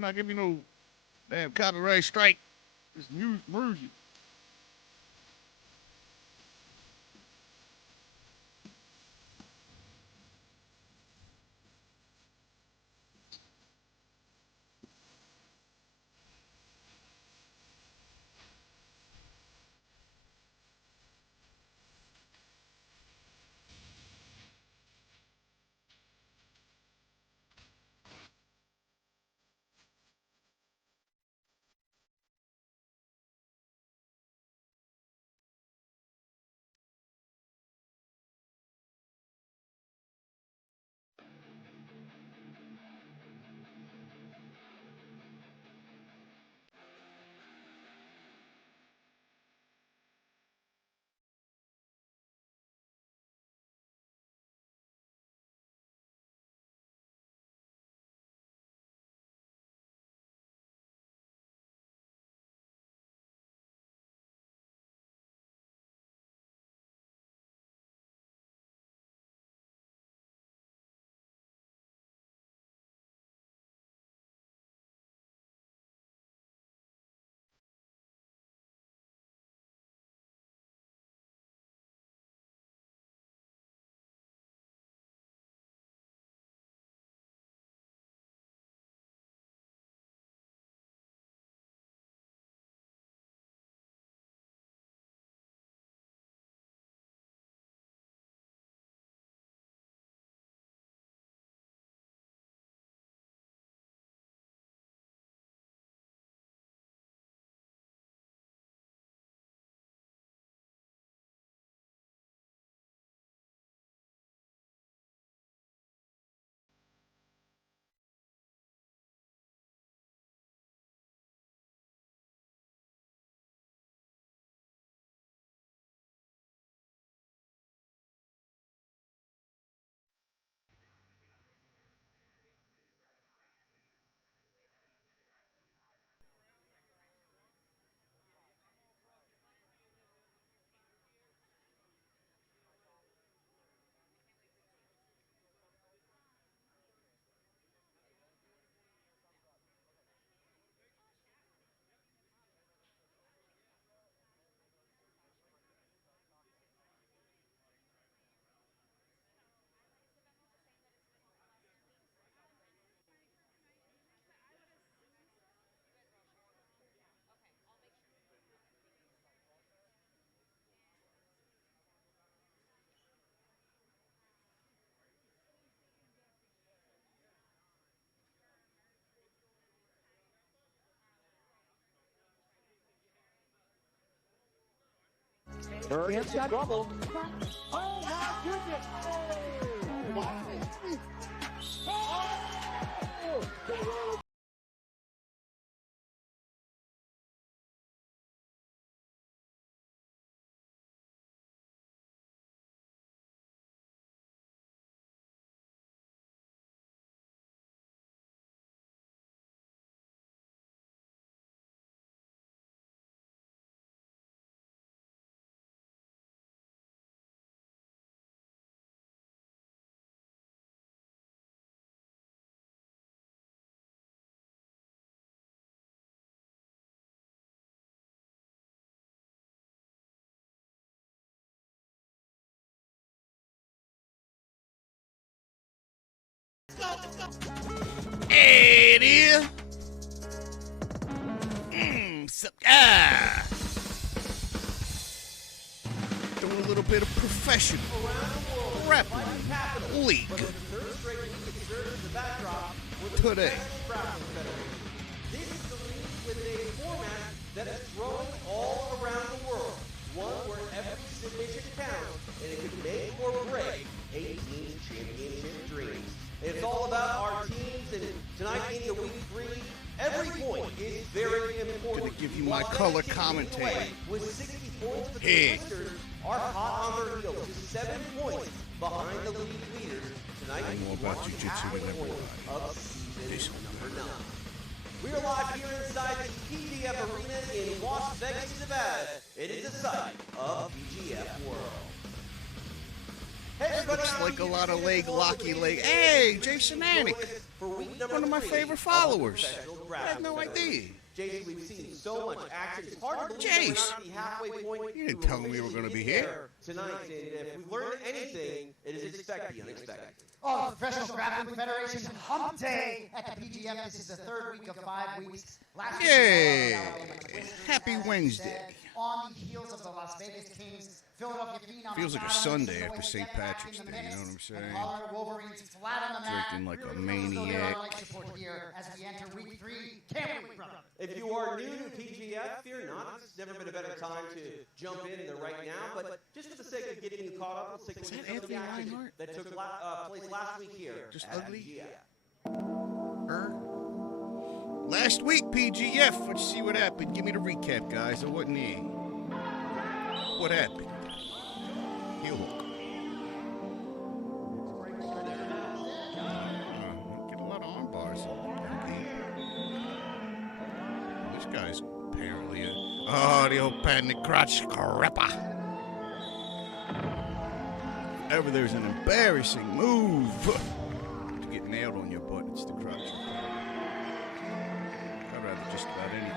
not give me no damn copyright strike. It's music. It's got trouble. Oh my goodness! Oh my! Oh! Hey, it is. Doing a little bit of professional Grappling League today. This is the league with a format that is growing all around the world. One where every submission counts, and it could make or break a team's championship dreams. It's all about our teams, and tonight in the week 3, every point is very important. Gonna give you my color commentary. With 60 points for the Hey. Twisters are hot on their heels, just 7 points behind the league leaders. Tonight, I know more about jiu-jitsu than everybody. of season number 9. We are live here inside the PGF Arena in Las Vegas, Nevada. It is the site of PGF World. Hey everybody, Looks like a lot of locky leg. Hey, Jason Anik, one of my favorite followers. Grappling I had no Federation. idea. Jason, we've seen so much action. It's hard to believe Jace. that we're not at the halfway point. You didn't tell me we were going to be here. Tonight, and if we learned anything, it is expect the unexpected. Oh, the Professional Grappling Federation Hump Day at the PGF. This is the third week of 5 weeks. Last week Yay. was Alabama Twisters, Happy as we Wednesday. said, on the heels of the Las Vegas Kings, Philadelphia Phenom. Feels like a Adams Sunday going after to St. get back Patrick's in the Day, you know mix, what I'm and saying? Colorado Wolverines flat on the mat. Drinking like a Really feels as though they're maniac. on life support here as we enter week 3. Can't wait, brother. If you are new to PGF, fear not. It's never been a better time to jump in there right now. But just for the sake of getting you caught up, let's take a look at some of the Anthony action Reinhardt? that took place last week here Just at ugly? PGF. Last week, PGF. Let's see what happened. Give me the recap, guys. It wasn't here. What happened? Heel hook. Get a lot of arm bars. Okay. This guy's apparently the old patented crotch crapper. Ever there's an embarrassing move to get nailed on your butt, it's the crotch. I'd rather just about anything.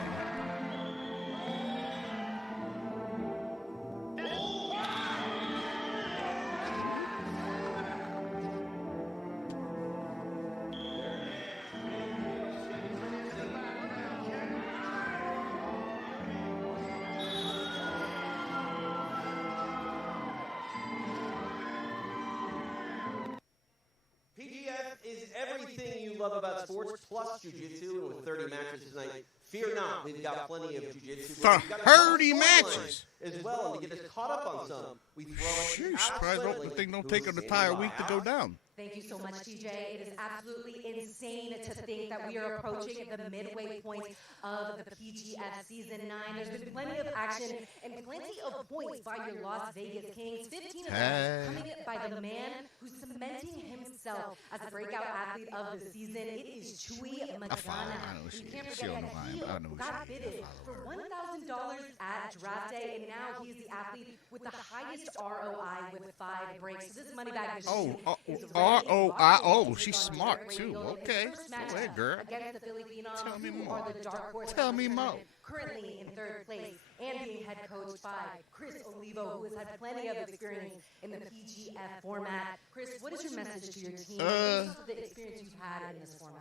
PGF is everything you love about sports plus jiu-jitsu, and with 30 matches tonight, fear not, we've got plenty of jiu-jitsu. For 30 matches? As well, and to get us caught up on some, we throw in Sheesh, surprised the thing don't take an entire week to go down. Thank you so much, TJ. It is absolutely insane to think that we are approaching the midway point of the PGF Season 9. There's been plenty of action and plenty of points by your Las Vegas Kings. 15 of them coming by the man who's cementing himself as a breakout athlete of the season. It is Chewy Magana. You can't forget that he got bidded for $1,000 at draft day, and now he's the athlete with the highest ROI with 5 breaks. So this money back machine is ROI. Oh, she's smart too. Okay. Go ahead, girl. Against the Philly Phenoms, Tell me who more. are the dark horse of Tell the me more. tournament, currently in 3rd place and being head coached by Chris Olivo, who has had plenty of experience in the PGF format. Chris, what is your message to your team based off of the experience you've had in this format?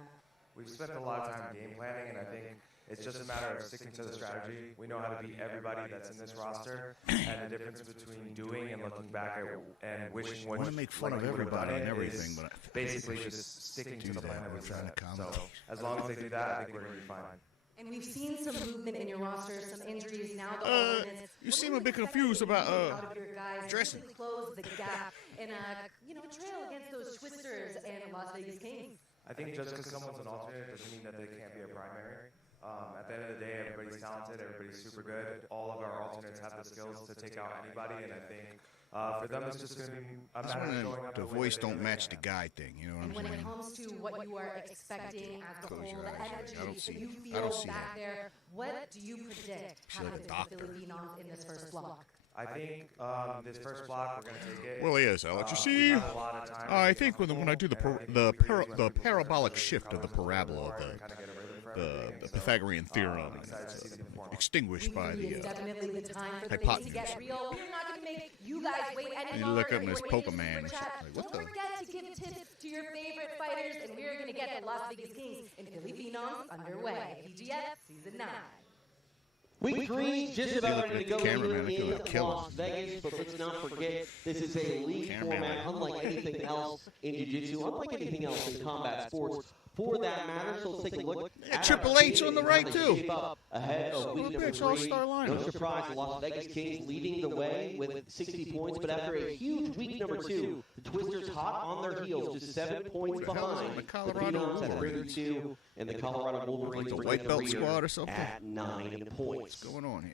We've spent a lot of time game planning, and I think it's just a matter of sticking to the strategy. We know how to beat everybody that's in this roster, and the difference between doing and looking back at and wishing I what want to make fun of you would've everybody done and it everything, is but basically just sticking to the plan that we trying set. to calm So down. as long as they do that, I think we're going to be fine. And we've seen some movement in your roster, some injuries now. The alternates. You seem a bit confused about out of your guys, dressing. really close the gap and trail against those Twisters and Las Vegas Kings. I think just because someone's an alternate doesn't mean that they can't be a primary. At the end of the day, everybody's talented, everybody's super good. All of our alternates have the skills to take out anybody, and I think for them it's just going to be a That's matter of when showing up the the way voice that don't they match the can. guy thing. You know what And I'm when it saying? comes to what you are expecting as a Close whole, your the eyes. energy I don't see that you it. I feel don't see back that. there, what do you predict She's like a happens to doctor. the Philly Phenoms in this first block? I think this first block we're going to take it. Well, yes, I'll let you We see. have a lot of time to I get think when I do the parabolic shift of the parabola of the Pythagorean theorem, extinguished by Week 3 the is definitely the time for the things to hypotenuse. get real. We're not going to make you guys wait any And you longer. look up and If there's you're waiting Pokemon for and Super shit. Chat, Like, what don't the? forget to give tips to your favorite fighters, and we're going to get the Las Vegas Kings and Philly Phenoms underway. PGF Season 9. Week 3, just about ready to go here Cameraman, I feel in like killing Las him. Vegas, but let's not forget, this is a league Cameraman. format unlike anything else in jiu-jitsu, unlike anything else in combat sports. For that matter, so let's take a look at Triple our H team on the and right, how they too. shape up ahead of week number bitch, 3. all-star lineup. No surprise, the Las Vegas Kings leading the way with 60 points, but after a huge week number 2, the Twisters hot on their heels, just 7 points What the hell is it, behind. the The Colorado Phenoms at Wolverines? 32, and the Colorado Wolverines the bring white the belt rear squad or something? at 9 points. What's going on here?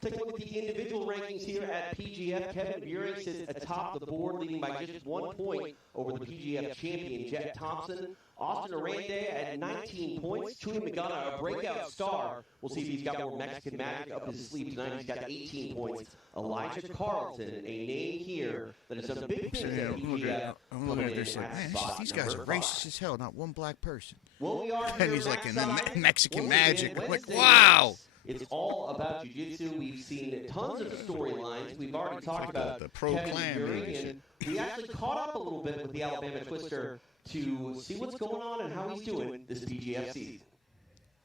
Take a look at the individual rankings here at PGF. Kevin Buring sits atop the board, leading by just 1 point over the PGF champion, Jet Thompson. Austin Arande at 19 points. Chuy Magana, a breakout star. We'll see if he's got more Mexican magic up his sleeve tonight. He's got 18 points. Elijah Carlton, a name here that has done big things at PGF. I'm looking at this like, man, these guys are racist as hell. Not one black person. Well, we are And he's like in the Mexican magic. I'm like, Wednesday. wow. It's all about jiu-jitsu. We've seen tons of storylines. We've already talked about The pro Kevin clan, Buring, man. and we actually caught up a little bit with the Alabama Twister to see what's going on and how he's doing this PGF season.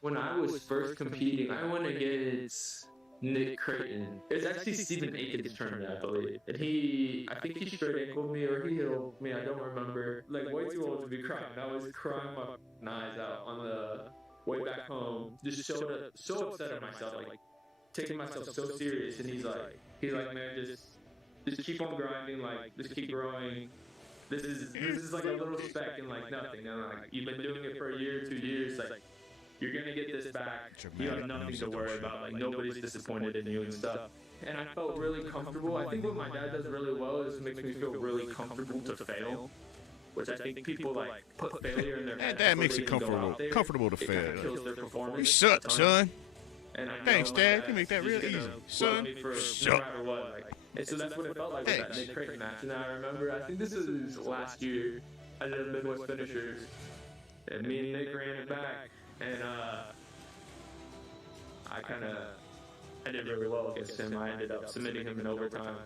When I was first competing, I went against Nick Creighton. It's actually Stephen Aiken's tournament, I believe. And I think he straight ankled me or he healed me, I don't remember. Like, way too old to be crying. I was crying my eyes out on the way back home. Just so upset at myself, like, taking myself so serious. And he's like, man, just keep on grinding, like, just keep growing. This is like a little speck and like nothing. And like, you've been doing it for a year, 2 years, like, you're gonna get this back. You have nothing to worry about. Like, nobody's disappointed in you and stuff. And I felt really comfortable. I think what my dad does really well is makes me feel really comfortable to fail, which I think people like put failure in their head. That makes it comfortable to fail. You suck, son. Thanks, Dad. You make that real easy, son. No matter what. Like, and so that's what it felt like with that Nick Creighton match. And I remember, I think this was last year, I did a Midwest Finishers, and me and Nick ran it back, and I did really well against him. I ended up submitting him in overtime.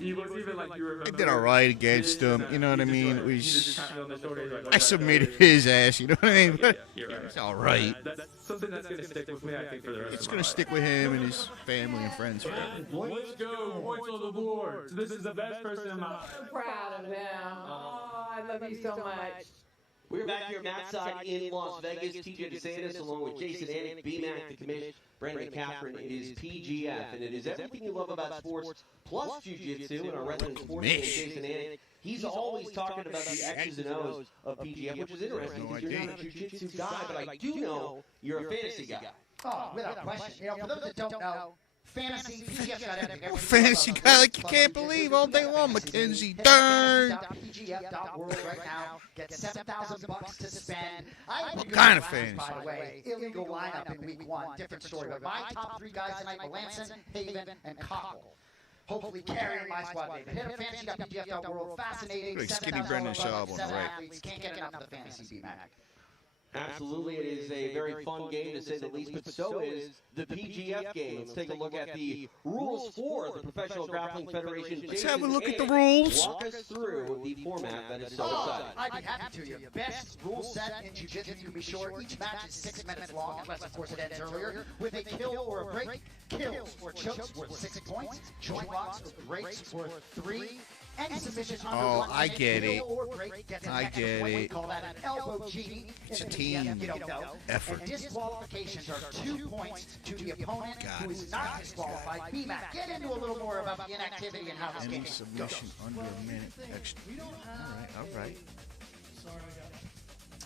He was even like, you remember. I did all right against him. You know what I mean? I submitted like, his ass. You know what I mean? But you're right. it's all right. That's something that's going to stick with me, I think, for the rest It's of going my to stick with him and his family and friends forever. Let's go. Points on the board. This is the best person in my life. I'm proud of him. Oh, I love you so much. We're back here Matt side in Las Vegas. TJ DeSantis along with Jason Anik, BMAC, the commission, Brandon Catherine. It is PGF, and it is everything you love about sports plus jiu-jitsu. And our resident sports man, Jason Anik, he's always talking about the X's and O's of PGF, which is interesting because you're not a jiu-jitsu guy, but I do know you're a fantasy guy. Oh, without question. You know, for those that don't know, fantasy, PGF's got everything. Oh, fantasy guy like you can't believe all day long, Mackenzie. Darn. PGF.world right now. Get $7,000 to spend. What kind of fantasy? By the way, illegal lineup in week 1. Different story. But my top 3 guys tonight: Melanson, Haven, and Cockle. Hopefully carrying my squad. David. Hit up fantasy.pgf.world. Fascinating. Like Skinny Brendan Schaub on the right. Athletes. Can't get enough of the fantasy BMAC. Absolutely, it is a very fun game to say the least, but so is the PGF game. Let's take a look at the rules for the Professional Grappling Federation. Let's have a look at the rules. Walk us through the format that is so exciting. I'd be happy to. The best rule set in jiu-jitsu, you can be sure. Each match is 6 minutes long, unless, of course, it ends earlier. With a kill or a break, kills or chokes worth 6 points, joint locks or breaks worth 3. Any submission under 1 I minute, get kill it. or break gets an I extra get point. We it. call that an elbow cheating. It's a In the team PGF, you don't know. effort. And disqualifications are 2 points to the opponent Got who it. is not disqualified. BMAC, get into a little more about the inactivity and how this Any game goes. submission under a minute extra. All right.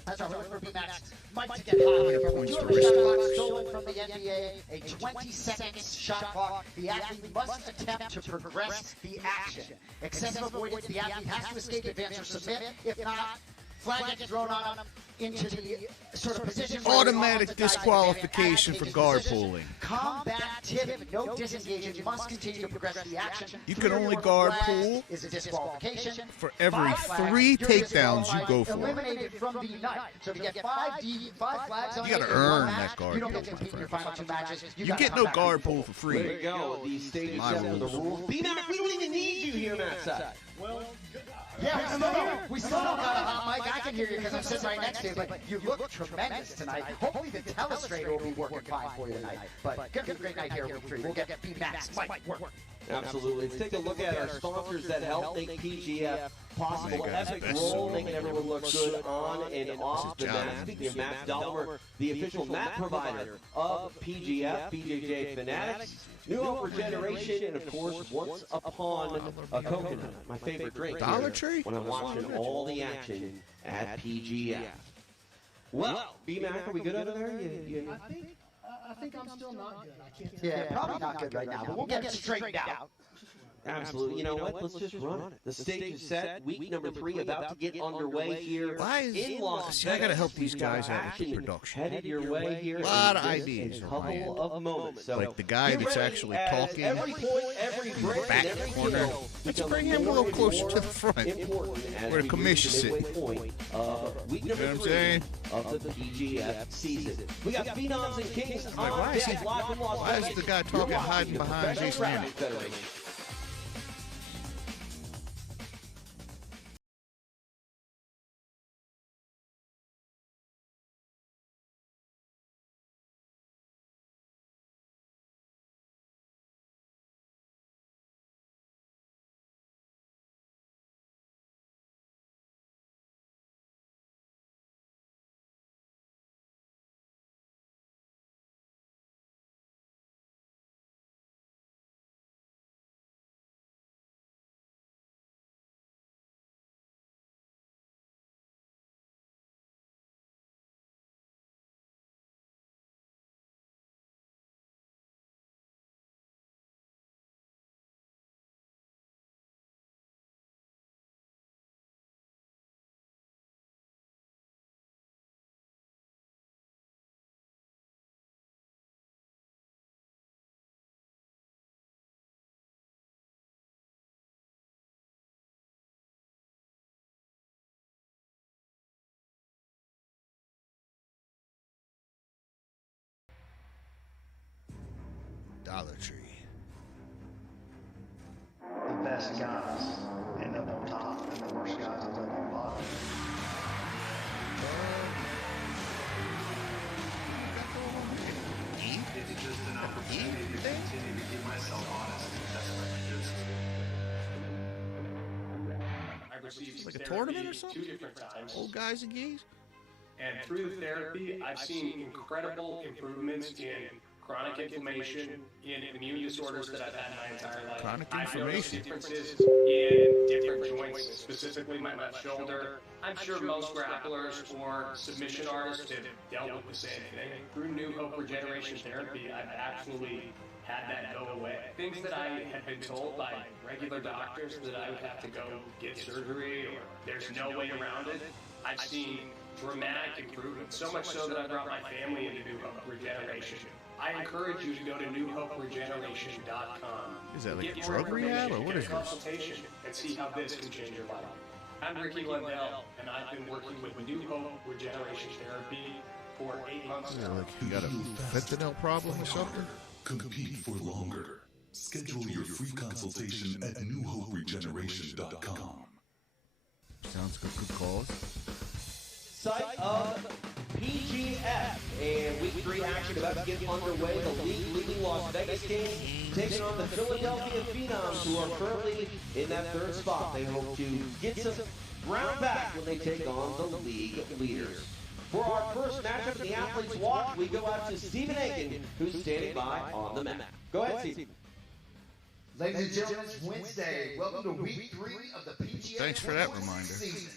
That's our for BMAX. Mike to get hot here. Points for Shot clock wrist. stolen from the NBA. A 20-second shot clock. The athlete must attempt to progress the action. Excessive avoidance. The athlete has to escape, advance, or submit. If not, flag gets thrown on him into the sort of position. where Automatic the guy disqualification for advantageous guard position. pulling. Combat tip. No disengaging. You must continue to progress the action. You 3 can or only more guard flags pull is a disqualification. For every 5 flags, 3 you're takedowns you go for. eliminated from the night. So to get 5 flags on You gotta in one earn match, that guard you don't pull, get to my compete in your friend. final 2 matches. You gotta get come no back guard and pull for free. Way to go. The stage is My set for the rules. rules. BMAC, we don't even need you here, Matt side. Yeah, we still don't got a hot mic. I can hear you because I'm sitting right next to you, but you look tremendous tonight. Hopefully the telestrator will be working fine for you tonight. But gonna be a great night here week 3. We'll get BMAX mic work. Absolutely. Let's take a look at our sponsors that help make PGF possible. Hey, guys, Epic best Roll, solo. making everyone look good on and off the This is mat. John. Speaking of Matt Dollar, the official mat provider of PGF, BJJ Fanatics, New Hope Regeneration, and of course, Once Upon a Coconut, my favorite drink Dollar here Tree? when I'm watching all the action at PGF. Well, BMAC, are we good over there? I I think I'm still not good. I can't. Yeah, probably not good right now, but we'll get it straightened out. Absolutely. You know what? Let's just run it. The stage is set. Week number 3 about to get underway here in Las See, I gotta help Vegas. these guys out with the production. Headed your way here. A lot of in ideas just a are lying. couple of moments. So Like the guy get that's ready actually as talking every point, every in the break, back and every corner. kill Let's becomes bring him a more little and closer more to the front, important as where the we commission's reach the sitting. midway point of week You know number what I'm 3 saying? of the PGF season. We got Phenoms and Kings Like, on why is deck, he- live from Las why is Vegas. the guy You're talking watching hiding the behind Professional Jason Grappling Hammond? Federation. Dollar Tree. The best guys end up on top, and the worst guys end up on bottom. It's just an opportunity to continue to keep myself honest. That's what I just. I've received Like a therapy tournament or something? 2 different times. Old guys and gays? And through the therapy, I've seen incredible improvements in chronic inflammation, in immune disorders that I've had my entire life. Chronic I've noticed inflammation. differences in different joints, specifically my left shoulder. I'm sure most grapplers or submission artists have dealt with the same thing. Through New Hope Regeneration Therapy, I've actually had that go away. Things that I had been told by regular doctors that I would have to go get surgery or there's no way around it, I've seen dramatic improvements, so much so that I brought my family into New Hope Regeneration. I encourage you to go to newhoperegeneration.com. Is that like Get a more drug rehab, or information, what get is a this? consultation, and see how this can change your life. I'm Ricky Lundell, and I've been working with New Hope Regeneration Therapy for 8 months Is it now. like you got a fentanyl problem or something? Compete for longer. Schedule your free consultation at newhoperegeneration.com. Sounds like a good cause. Site of PGF and week 3 action about to get underway. The league leading Las Vegas Kings taking on the Philadelphia Phenoms, who are currently in that 3rd spot. They hope to get some ground back when they take on the league leaders. For our first matchup in the Athletes Walk, we go out to Stephen Aiken, who's standing by on the mat. Go ahead, Stephen. Ladies and gentlemen, it's Wednesday. Welcome to week 3 of the PGF Thanks for that reminder. season.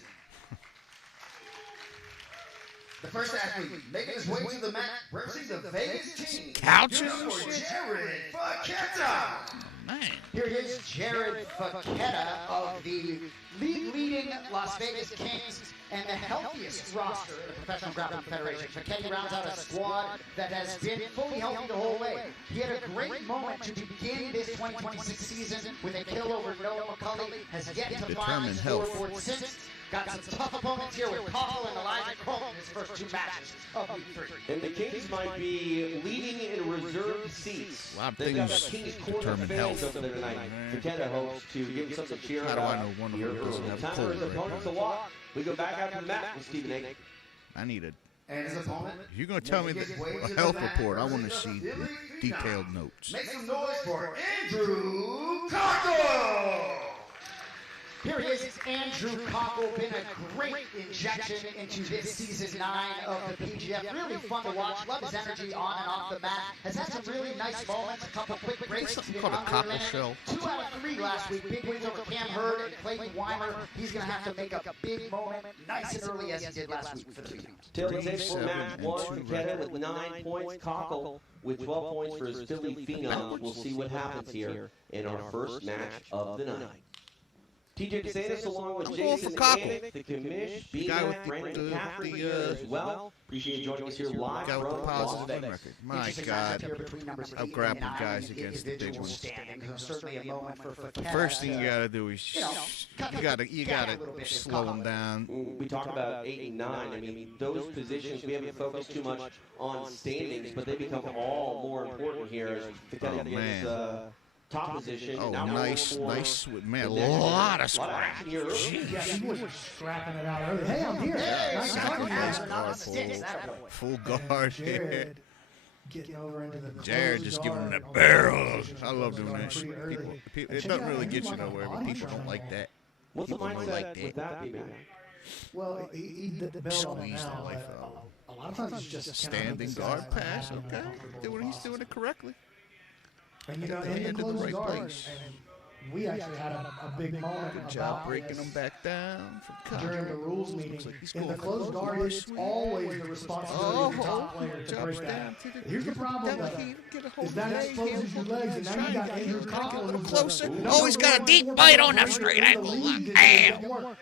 The first athlete making his way to the mat, representing the Vegas Kings. Couches Your and number, shit? Jared Faketa. Man. Here is Jared Faketa of the league-leading Las Vegas Kings and the healthiest roster in the Professional Grappling Federation. Faketa rounds out a squad that has been fully healthy the whole way. He had a great moment to begin this 2026 season with a kill over Noah McCulley. Has yet to find the Determined health. scoreboard since. Got some tough opponents here with Koffel and Elijah Coleman in his first 2 matches of week 3. And the Kings might be leading in reserved seats. A lot of They've got things the Kings corner determine fans health. over there tonight. Faketa hopes to give them something to cheer How do I about. know one of Here them doesn't early. have a Time for cold his right opponent to walk. We go back out to the mat with Stephen Aiken. I need it. And his opponent. If you're going to tell me a health report, I want to see the detailed notes. Make some noise for Andrew Cockrell! Here he is, Andrew Cockle, been a great injection into this season 9 of the PGF. Really fun to watch. Love his energy on and off the mat. Has had some really nice moments, a couple quick breaks. Something called a cockle shell. 2 out of 3 last week. Big wins over Cam Hurd and Clayton Weimer. He's going to have to make a big moment nice and early as he did last week for the team. Tails for match 1 for Kevin with 9 points. Cockle with 12 points for his Philly Phenom. We'll see what happens here in our first match of the night. TJ DeSantis along with Jason Amick, the commish, B-Mac, Brandon Caffrey here as well. Appreciate you joining us here live Guy with the from positive Las win Vegas. record. My God, I've grappled guys against the big ones. The first thing you gotta do is you gotta slow them down. We talked about 8 and 9. I mean, those positions we haven't focused too much on standings, but they become all more important here as Fekete gets top position. Oh, nice, man, a And then lot of scrap. scrap. He was scrapping it out early. Hey, I'm here. Nice guard pull. Full guard here. Getting over into the Jared just giving him that barrel. I love doing that shit. People, it doesn't really get you nowhere, but people don't like that. What's the People don't mindset like with that, B-Man? Well, he did the bell on it now. A lot of times it's just standing guard pass. Okay, he's doing it correctly. And you know, in the closed guards, and we actually had a big moment Good job breaking them back down from during the rules meeting. In the closed guard, it's always the responsibility of the top player to break that. Here's the problem, though, is that exposes your legs, and now you got Andrew Cockle. Closer. Oh, he's got a deep bite on that straight ankle. Bam!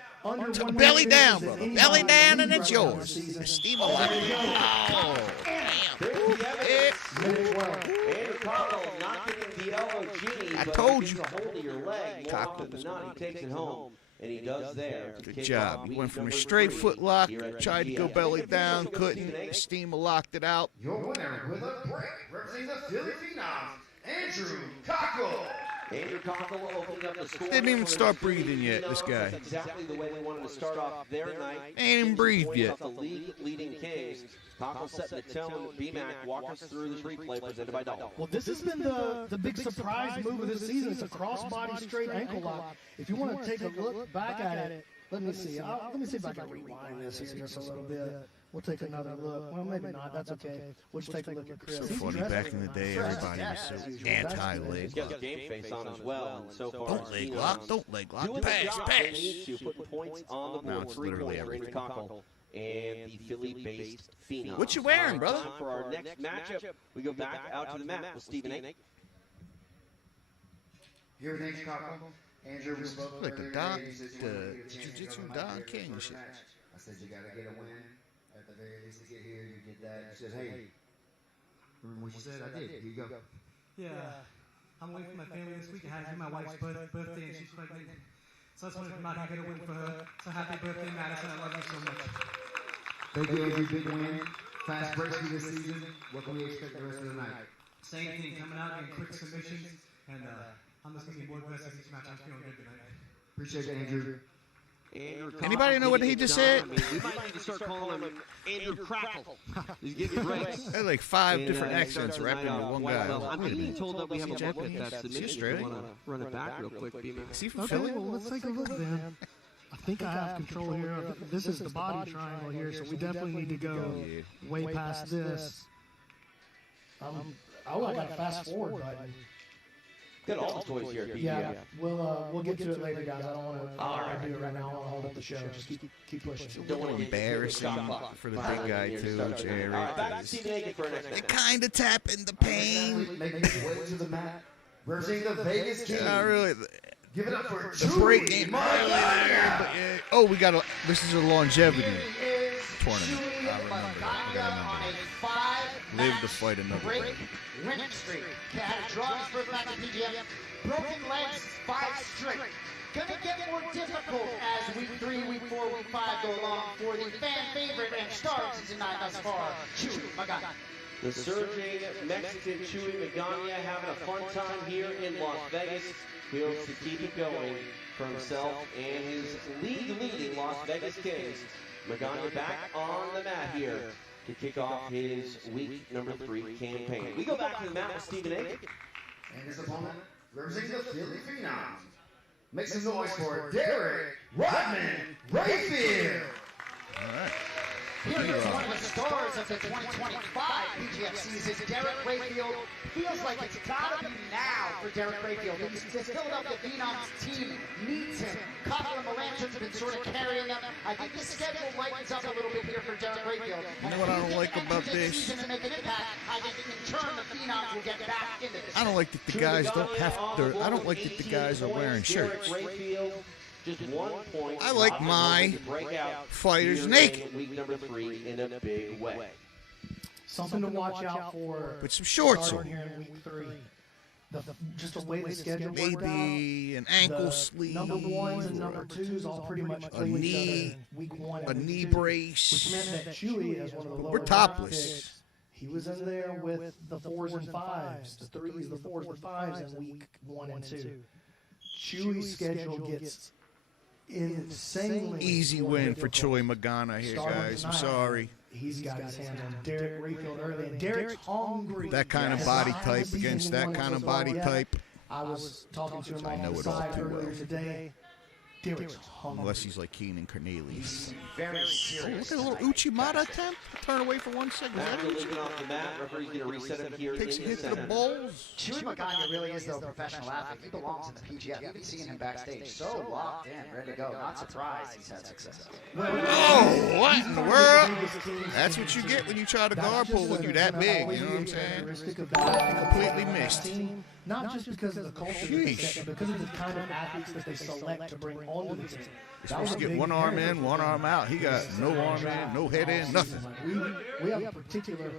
Belly down, brother. Belly down, and it's yours. Steve Malak. Oh, I told you. Cockle. He takes it home, and he does there. Good job. He went from a straight foot lock, tried to go belly down, couldn't. Steamer locked it out. Your winner with a break, representing the Philly Phenom, Andrew Cockle. Andrew Cockle opening up the score. Didn't even start breathing yet, this guy. That's exactly the way they wanted to start off their night. Ain't even breathed yet. The league leading Kings. Cockle setting the tone. B-Mac walk us through this replay presented by Dalton. Well, this has been the big surprise move of this season. It's a crossbody straight ankle lock. If you want to take a look back at it, let me see. Let me see if I can rewind this here just a little bit. We'll take another look. Well, maybe not. That's okay. We'll just take a look at Chris. So funny. Back in the day, everybody was so anti-leg lock. Game face on as well. And so far, Don't leg lock. Don't leg lock. Pass. Points on the board. Now it's literally everything. Cockle and the Philly-based Phenom. What you wearing, brother? For our next matchup, we go back out to the mat with Stephen A. Your name's Cockle. Andrew was Like the Jiu-Jitsu Don King shit. I said you gotta get a win. At the very least to get here, you get that. You said, hey. Remember what you said? I did. Here you go. Yeah. I'm away from my family this week. I had to do my wife's birthday, and she's pregnant. So I just wanted to come out and get a win for her. So happy birthday, Madison. I love you so much. Thank you, Andrew. Big win. Fast breaks for this season. What can we expect the rest of the night? Same thing, coming out getting quick submissions. And I'm just going to be more aggressive each match. I'm feeling good tonight. Appreciate it, Andrew. Anybody know what he just said? We might need to start calling him Andrew Crackle. He's getting breaks. There's like 5 different accents wrapped into one guy. I'm being told that we have a look at that submission. Straight? Want to run it back real quick, B-Man? Is he from Okay, Philly? well, let's take a look then. I think I have control here. This is the body triangle here, so we definitely need to go way past this. I got a fast forward button. Got all the toys here at PGF. Yeah, we'll get to it later, guys. I don't want to do it right now. I want to hold up the show. Just keep pushing. Don't want to embarrass him for the big guy too, Jerry. They're kind of tapping the pain. Making his way to the mat. Representing the Vegas Kings. Not really. Give it up for the break ain't really there. But oh, we got this is a longevity tournament. I remember. Live to fight another day. Winning streak. Had a draw his first match at PGF. Broken legs 5 straight. Gonna get more difficult as week 3, week 4, week 5 go along for the fan favorite and star of season 9 thus far, Chewy Magana. The surging Mexican Chewy Magana having a fun time here in Las Vegas. He hopes to keep it going for himself and his league-leading Las Vegas Kings. Magana back on the mat here to kick off his week number 3 campaign. We go back to the mat with Stephen A. And his opponent, representing the Philly Phenom, Make some noise for Derek Rodman Rayfield. All right. Here is one of the stars of the 2025 PGF season, Derek Rayfield. Feels like it's gotta be now for Derek Rayfield. This Philadelphia Phenoms team needs him. Copper and Melanchon's been sort of carrying them. I think the schedule lightens up a little bit here for Derek Rayfield. You know what I don't like about this? I think in turn the Phenoms will get back into this. I don't like that the guys don't have to. I don't like that the guys are wearing shirts. Just 1 point. I like my fighters naked. Week number 3 in a big way. Something to watch out for. Put some shorts on. Here in week 3. Just the way the schedule worked out. Maybe an ankle sleeve. Number 1s and number 2s all pretty much a knee, week 1 a and knee week 2, brace. which meant that Chewy, as one of the lower We're topless. picks, he was in there with the 4s and 5s, the 3s, the 4s, the 5s in week 1 and 2. Chewy's schedule gets insanely easy win for Choi Magana here, guys. I'm sorry. He's got his hand on Derek Rayfield early, and Derek's hungry. That kind of body type against that kind of body type. I was talking to him on the side earlier today. Derek's hungry. Unless he's like Keenan Cornelius. Very serious. Look at a little Uchimata attempt. Turn away for 1 second. After leaving off the mat, referee's going to reset him here. Takes a hit to the balls. Chewy Magana really is, though, a professional athlete. He belongs in the PGF. You've been seeing him backstage. So locked in, ready to go. Not surprised he's had success. Oh, what in the world? That's what you get when you try to guard pull when you're that big. You know what I'm saying? Completely missed. Not just because of the culture, but because of the kind of athletes that they select to bring onto the team. You're supposed to get one arm in, one arm out. He got no arm in, no head in, nothing. We have a particular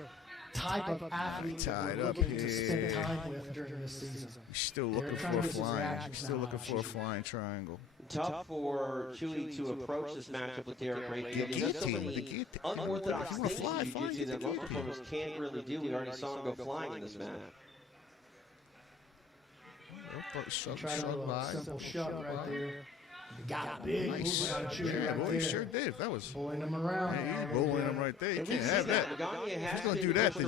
type of athlete tied that we're up looking to spend here. time with during this season. He's still looking for a flying. He's still looking for a flying triangle. Tough for Chewy to approach this matchup with Derek Rayfield. He does so many unorthodox things in jiu-jitsu that most performers can't really do. We already saw him go flying in this match. Try a little simple shove right there. Got big nice. movement on Chewy right Boy, there. he sure did. That was pulling him around. Yeah, he's rolling him right there. You can't have that. If he's going to do that, then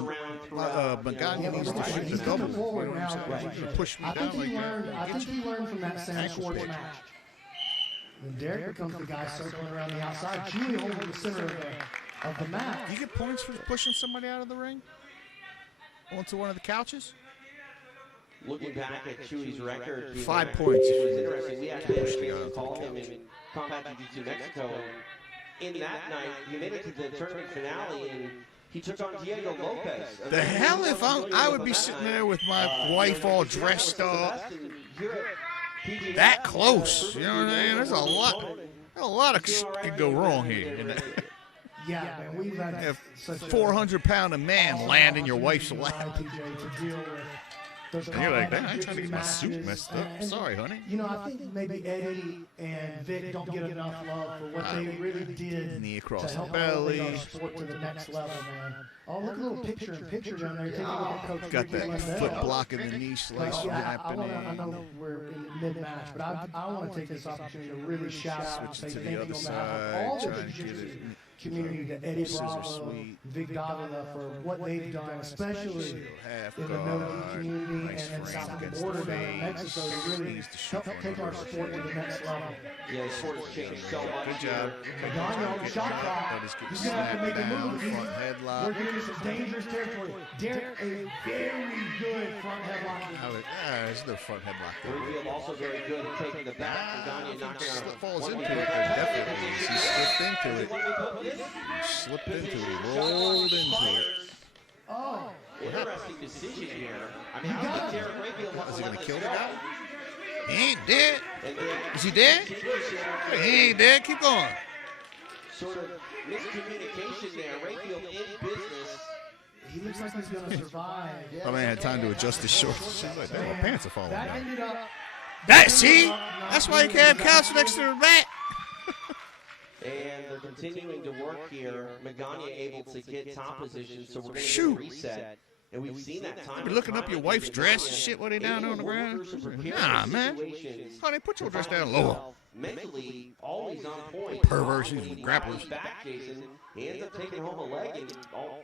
Magana needs to shoot the double. You know what I'm saying? He's push me down like that. I think he learned from that Sam Schwartz match. When Derek becomes the guy circling around the outside, Chewy over the center of the mat. Do you get points for pushing somebody out of the ring? Onto one of the couches? Looking back at Chewy's record, 5 points. It was interesting. We actually had a chance to call him in Combat Jiu-Jitsu Mexico. And in that night, he made it to the tournament finale, and he took on Diego Lopez. The hell if I would be sitting there with my wife all dressed up. That close. You know what I mean? There's a lot of could go wrong here. Yeah, man, we've had a 400-pound man land in your wife's lap. And you're like, damn, I ain't trying to get my suit messed up. Sorry, honey. You know, I think maybe Eddie and Vic don't get enough love for what they really did knee across to help the belly. elevate our sport to the next level, man. Oh, look at a little picture down there. Take a look at Coach Got Ricky that Lindell. foot blocking the knee slice happening. I know we're in mid-match, but I want to take this opportunity to really shout out and say Switch to thank the you other on behalf of all side, the trying to get jiu-jitsu it. community, to Eddie Scissor Bravo, sweep. Vic Davila for what they've done, especially Half in the no-gi guard, community nice and frame south of the against border the down in Mexico to face. really Needs to shoot help for take our another sport to the next level. Yeah, the sport has changed so much. Good job. Magana on the shot clock. He's going to have to make a move. Front headlock. We're getting into some dangerous territory. Derek, a very good front headlock. There's no front headlock there. Rayfield also very good at taking the back. Magana knocking out. Falls into it, definitely. He slipped into it. Slipped into it. Rolled into it. Oh. Interesting decision here. I mean, I think Derek Rayfield wants Is to he let going to this kill the go. guy? He ain't dead. Is he dead? He ain't dead. Keep going. Sort of miscommunication there. Rayfield in business. He looks like he's going to survive. My man had time to adjust his shorts. He's like, damn, my pants are falling That down. ended up. See? That's why you can't have couch next to the mat. And they're continuing to work here. Magana able to get top position, so we're going to Shoot. reset. And we've seen that time. You be looking up your wife's dress and shit while they down on the ground? Nah, man. Honey, put your dress down lower. Mentally, always on point. Perverts, these grapplers. Back, Jason. He ends up taking home a leg and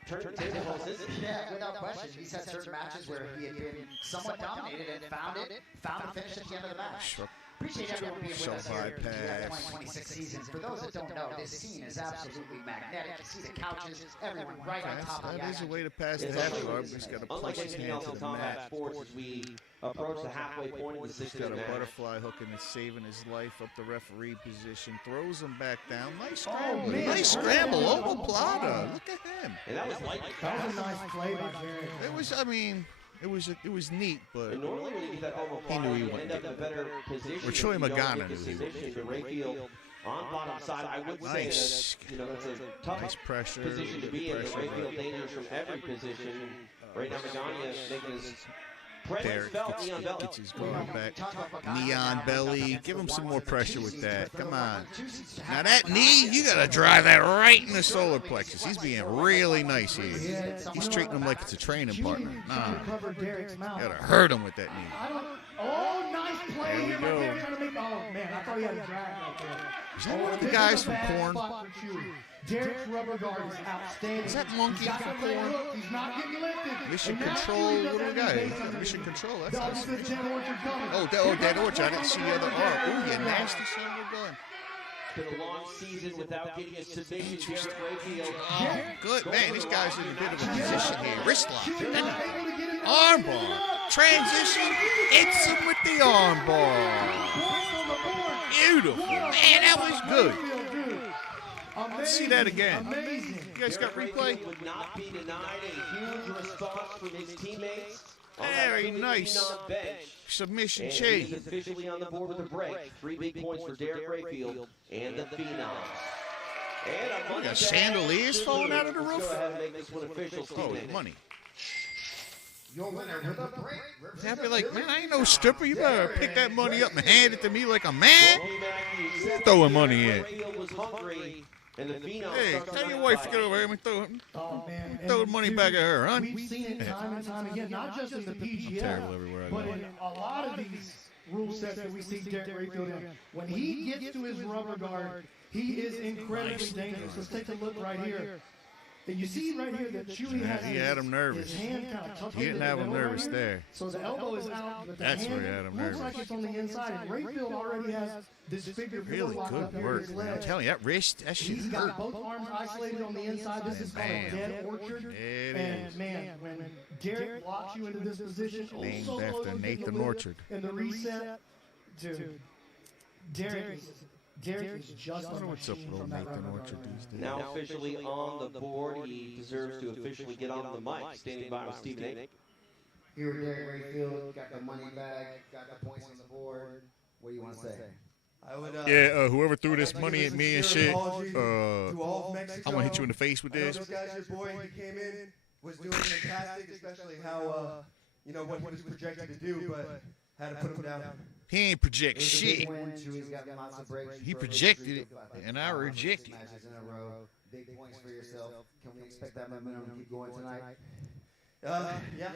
turn the table on his. Yeah, without question. He's had certain matches where he had been somewhat dominated and found a finish at the end of the match. Appreciate everyone being with us here at the bypass. 2026 season. For those that don't know, this scene is absolutely magnetic. You see the couches, everyone right on top of the That is a way to pass the half guard. He's got to Unlike place his anything hand else to in the combat mat. sports, as we approach the halfway point of the He's 6-minute got a match. butterfly hook and is saving his life up the referee position. Throws him back down. Nice Oh, scramble. man. Nice scramble. Omoplata. Look at him. And that was light. That was a nice play by Jared. It was, I mean, it was neat, but And normally when you get that he knew he you wouldn't end up get in a better position. Or Troy if you don't Magana get the knew he submission to Rayfield on bottom side. I would Nice. say that, that's a tough Nice pressure. position to be in. But Pressure, Rayfield right. dangerous from every position. Right now, Magana making his presence Derek felt. gets, Neon Belly. gets his guard back. Neon belly. Give him some more pressure with that. Come on. Now that knee, you got to drive that right in the solar plexus. He's being really nice here. He's treating him like it's a training partner. Nah. You got to hurt him with that knee. Oh, nice play There we here. go. Trying to make, oh, man, I thought he had a drag right there. Is that one of the guys from Korn? Derek's rubber guard is outstanding. Is that Monkey He's got from the leg Korn? hook. He's not getting lifted. Mission And now Control, Chewy doesn't little have guy. any He's base got under Mission him. Control. The That's nice. opposite Dead Orchard coming. Oh, Dead Orchard. I didn't see the other arm. Ooh, you nasty son of a gun. It's been a long season without getting a submission. Derek Rayfield. Oh, good. Man, this guy's in a bit of a position here. Wrist lock. Arm bar. Transition. Hits him with the arm bar. Beautiful. Man, that was good. Let's see that again. You guys got replay? Would not be denied a huge response from his teammates. Very nice. Submission And chain. he's officially on the board with a break. 3 big points for Derek Rayfield and the Phenoms. And a We money got bag. chandeliers falling out of the Let's roof. go ahead and make this one official, Oh, Steve. money. Your winner with a break. I'd be like, man, I ain't no stripper. You better pick that money up and hand it to me like a man. Throwing money in. Rayfield was hungry, and the Phenoms Hey, started tell your running wife by. to get over here and throw Oh, man. the money back at her, huh? We've seen it time and time again, not just in the PGF, Terrible everywhere I but go. in a lot of these rule sets that we see Derek Rayfield in. When he gets to his rubber guard, he is incredibly dangerous. Let's take a look right here. And you see right here that Chewy has He had him nervous. his hand kind of tucked He didn't into have the him middle nervous right here. there. So the elbow is out, but the That's hand where he had him looks nervous. like it's on the inside. And Rayfield already has this figure Really locked good up here work, in his man. I'm leg. telling you, that wrist, that shit He's hurt. got both arms isolated on the inside. This is called a Bam. dead orchard. It And is. man, when Derek locks you into this position, Named so close after to getting Nathan the win Orchard. and the reset, dude, Derek is just I wonder what's up with old Nathan Orchard these days. Now officially on the board, he deserves to officially get on the mic. Standing by with Stephen A. Here with Derek Rayfield, got the money bag, got the points on the board. What do you want to say? I would, Yeah, whoever threw this I'd like to money give at a me and sincere shit, apology to all of Mexico. I'm gonna hit you in the face with I know this. those guys, your boy, he came in, was doing fantastic, especially how, what he was projected to do, but had to put him down. He ain't project It was a big shit. win. Chewy's got lots of breaks. He for projected three it, to, I think, and I 5 or 6 rejected it. matches in a row. Big points for yourself. Can we expect that momentum to keep going tonight? Yeah.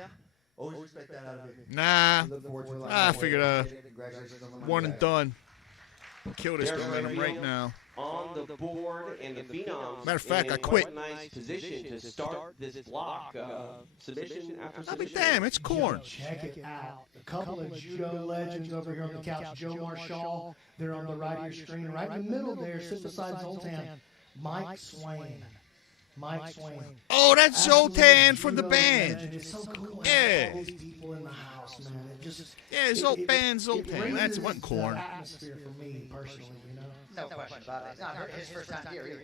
Always respect that out of you. Nah, Look forward to a lot I more. figured Congratulations on the money one and bag. done. Kill this Derek momentum right Rayfield now. on the board, and the Phenoms Matter of fact, in I quit. quite a nice position to start this block. Submission after I mean, submission. damn, it's corn. Check it out. A couple of judo legends over here on the couch. Joe Marshall, they're on the right of your screen. Right in the middle there, sitting beside Zoltan, Mike Swain. Mike Swain. Oh, that's Absolute Zoltan from the judo band. legend. It's so cool. Yeah. All these people in the house, man. It just Yeah, Zoltan, Zoltan. raises That's one the corn. atmosphere for me personally, you know. No question about it. It's not his first time here either.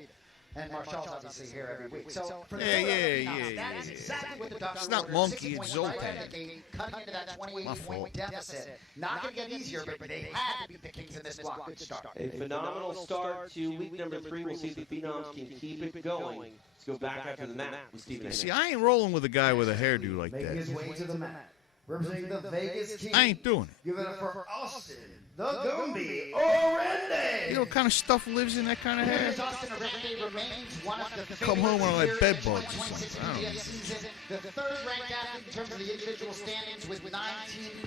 And Marshall's obviously here every week. So for the Yeah, Philadelphia yeah, Phenoms, yeah, that is yeah. exactly what the Ducks It's not ordered. Monkey, 6 it's points Zoltan. right out of the gate, cutting into that My 28-point fault. deficit. Not going to get easier, but they had to beat the Kings in this block. Good start. A phenomenal start to week number 3. We'll see if the Phenoms can keep it going. Let's go back after the mat with Stephen A. See, I ain't rolling with a guy with a hairdo like Making his that. way to the mat. Representing the Vegas King. I ain't doing it. Give it up for Austin, the Gumby Orende. You know what kind of stuff lives in that kind of hair? Here's Austin Orende remains one of the Come home with like favorites bed here in bugs or 2026 something. I don't know. PGF season. The third-ranked athlete in terms of the individual standings with 19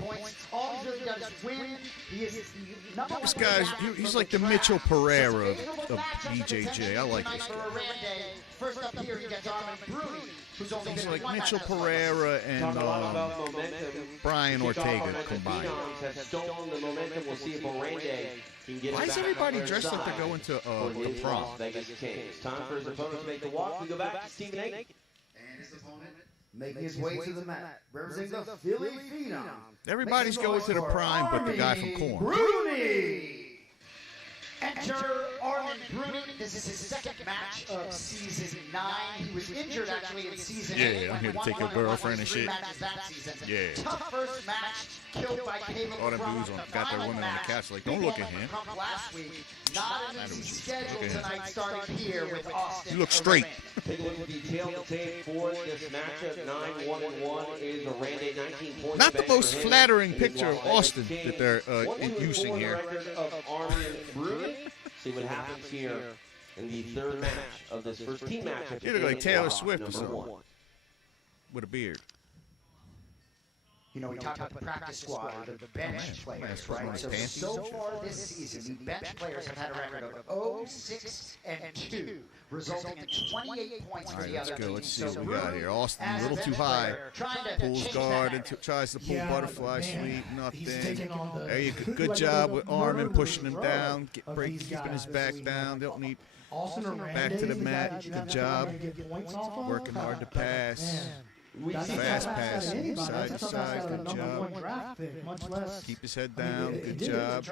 points. All he's really done is win. He is the number one This guy's, he's like the Mitchell Pereira of BJJ. I like this guy. First up here, you got Darwin Bruni, who's only He's been like one Mitchell match. Pereira and Talk a lot about momentum Brian Ortega The combined. Phenoms have stolen the momentum. We'll see if Orende can get Why it is back everybody on their dressed like they're side going to for the his prom? Las Vegas Kings. Time for his opponent to make the walk. We go back to Stephen A. And his opponent making his way to the mat, representing the Philly Phenom. Everybody's going to the prime, but the guy from Korn. Bruni. Enter Armin Bruni. This is his second match of season 9. He was injured actually in season 8. Yeah, I'm here to take your girlfriend and shit. Yeah. Tough first match, killed by Caleb All them Crump. dudes got their women on the couch like, don't look at him. Last week, not an easy schedule tonight, starting here with Austin. You look straight. Take a look at the detailed tape for this matchup. 9-1-1 is Orende, 19 points. Not the back most for him flattering in the picture of Las Vegas Austin Kings. that they're 1-4 using here. record of Armin Bruni. See what happens here in the third match of this first team matchup. You look like Taylor Block Swift or number something. 1. With a beard. You know, we talked about the practice squad, or the bench players, right? So far this season, the bench players have had a record of 0-6-2, resulting in 28 points All for right, the let's other go. team. Let's see what we got here. Austin a little too high. Pulls guard and tries to pull butterfly sweep. Nothing. There you go. Good job with Armin pushing him down, keeping his back down. Don't need back to the mat. Good job. Working hard to pass. Fast pass, side to side, good job. Keep his head down, good job.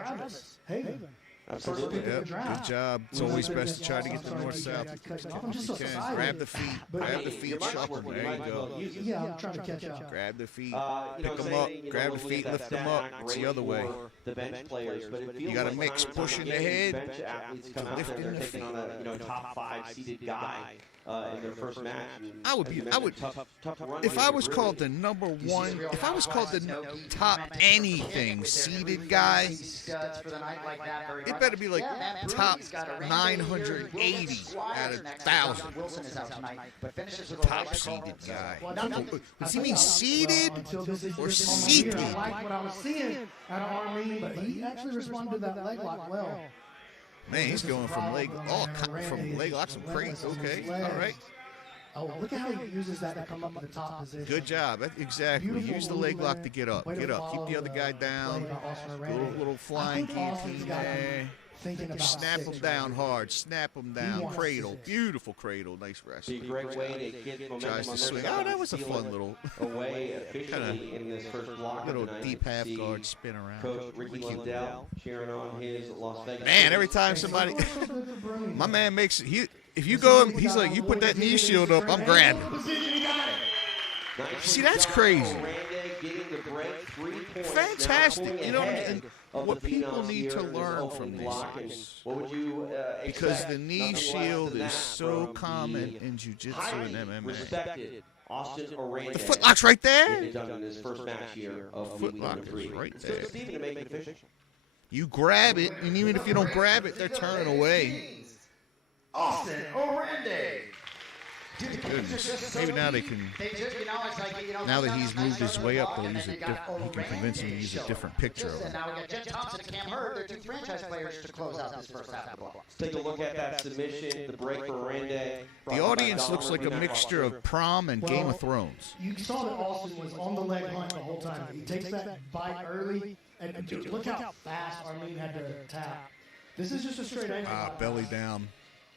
Absolutely. Yep, good job. It's always best to try to get the north-south if you can. Grab the feet, shuffle them. There you go. Yeah, I'm trying to catch up. Grab the feet, pick them up, grab the feet, lift them up. It's the other way. The bench players, but it You got to mix pushing the head bench athletes come out lifting there, the they're feet. taking on a top 5 seeded guy in their first match. I would, if I was called the number one, if I was called the top anything seeded guy, it better be like top 980 out of 1,000. Top seeded guy. Does he mean seeded or seated? I like what I was seeing out of Armin, but he actually responded to that leg lock well. Man, he's going from leg locks some crazy. Okay, all right. Oh, look at how he uses that to come up in the top position. Good job. Exactly. Use the leg lock to get up. Get up. Keep the other guy down. Little flying guillotine there. Snap him down hard. Snap him down. Cradle. Beautiful cradle. Nice wrestling. Great way to get momentum Tries to on swing. their Oh, side that was a and fun seal little away officially in this first block. little tonight. deep half See guard spin around. Coach Ricky Lindell cheering on his Las Vegas. Man, every time somebody, my man makes if you go, he's like, you put that knee shield up, I'm grabbing. See, that's crazy. Fantastic. You know, and what people need to learn from this, because the knee shield is so common in jiu-jitsu and MMA. The footlock's right there. Footlock is right there. You grab it, and even if you don't grab it, they're turning away. Austin Orende. Goodness. Maybe now they can. Now that he's moved his way up, they'll use he can convince him to use a different picture of And him. now we got Jen Thompson and Cam Hurd. They're 2 franchise players to close out this first half of the block. Take a look at that submission, the break for Orende. The audience looks like a mixture of prom and Game of Thrones. You saw that Austin was on the leg hunt the whole time. He takes that bite early, and dude, look how fast Armin had to tap. This is just a straight ankle lock. Belly down.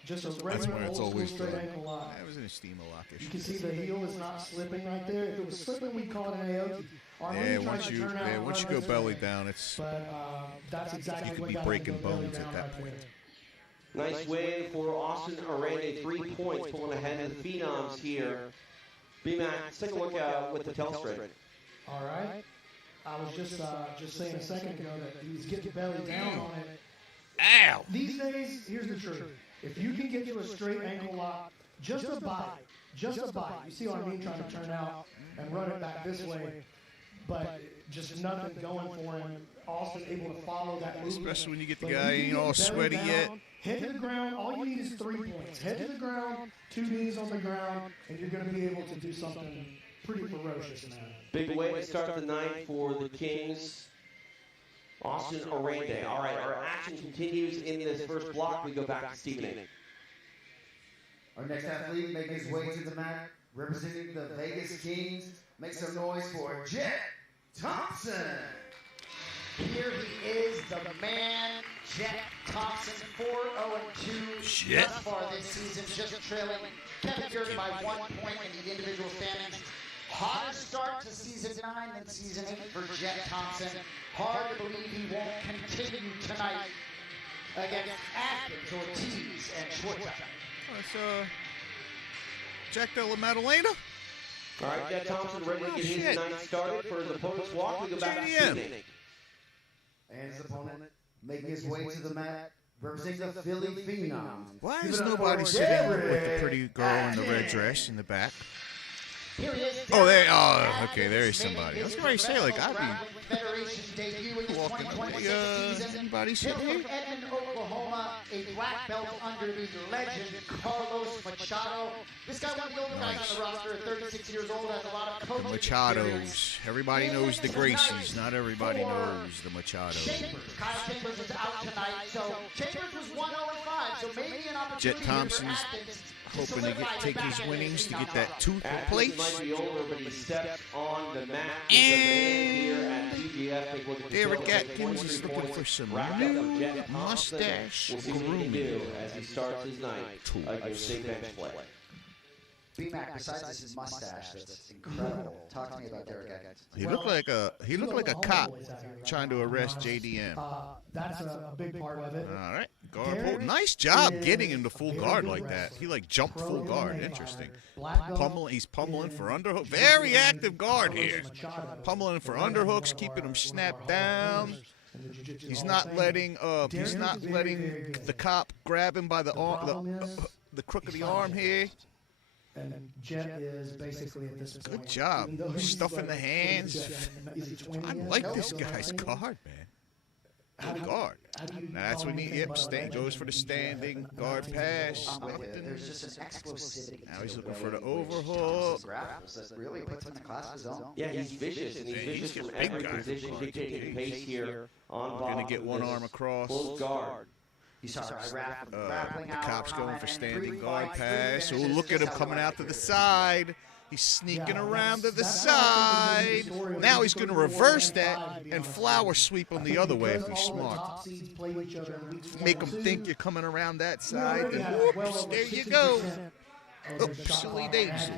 Just a That's regular where it's old always school straight done. ankle lock. That was an steamer lock issue. You can see the heel is not slipping right there. If it was slipping, we'd call it an AOT. Yeah, once you go belly down, it's that's exactly you could what be got breaking him going bones down at that right point. Nice way for Austin Orende, 3 points, pulling ahead of the Phenoms here. B-Mac, let's take a look with the Telstrate. All right. I was just saying a second ago that he was getting belly down on it. Ow! These days, here's the truth. If you can get to a straight ankle lock, just a bite. You see Armin trying to turn out and run it back this way, but just nothing going for him. Austin able to follow that movement. Especially when you get the guy ain't all sweaty yet. Head to the ground. All you need is 3 points. Head to the ground, 2 knees on the ground, and you're going to be able to do something pretty ferocious now. Big way to start the night for the Kings. Austin Orende. All right, our action continues in this first block. We go back to Stephen A. Our next athlete making his way to the mat, representing the Vegas Kings, make some noise for Jet Thompson. Here he is, the man, Jet Thompson, 4-0-2 Jet. thus far this season, just trailing Kevin Durden by 1 point in the individual standings. Hotter start to season 9 than season 8 for Jet Thompson. Hard to believe he won't continue tonight against Atkins, Ortiz, and Schwartz. That's Jack Della Maddalena. All right, Jet Thompson ready to get his night started for his opponent's walk. We go back to JDM. shooting. And his opponent making his way to the mat, representing the Philly Phenom. Why is nobody sitting with the pretty girl in the red dress in the back? Oh, there. Oh, okay. There is somebody. I was going to say, like, I'd be walking away. Anybody sitting here? Edmond, Oklahoma, a black belt under the legend Carlos Machado. This guy, one of the older guys on the roster, 36 years old, has a lot of coaching. The Machados. Everybody knows the Gracies. Not everybody knows the Machados. Kyle Chambers is out tonight, so Chambers was 1-0-5, so maybe an opportunity. Jet Thompson's hoping to take his winnings to get that tooth replaced. And Derek Atkins is looking for some new mustache grooming. As he starts his night against Big Bench play. B-Mac, besides his mustache, that's incredible. Talk to me about Derek Atkins. He looked like a cop trying to arrest JDM. That's a big part of it. All right, guard pull. Nice job getting him to full guard like that. He like jumped full guard. Interesting. He's pummeling for underhook. Very active guard here. Pummeling for underhooks, keeping him snapped down. He's not letting the cop grab him by the arm, the crook of the arm here. And Jet is basically at this point. Good job. Stuff in the hands. I like this guy's guard, man. Good guard. Now that's when he goes for the standing guard pass. There's just an explosivity. Now he's looking for the overhook. That really puts him in the class of his own. Yeah, he's vicious, and he's vicious from every position, dictating pace here on ball. Gonna get one arm across. Full guard. The cop's going for standing guard pass. Oh, look at him coming out to the side. He's sneaking around to the side. Now he's going to reverse that and flower sweep him the other way if he's smart. Make him think you're coming around that side. And whoops, there you go. Oops, silly daisy.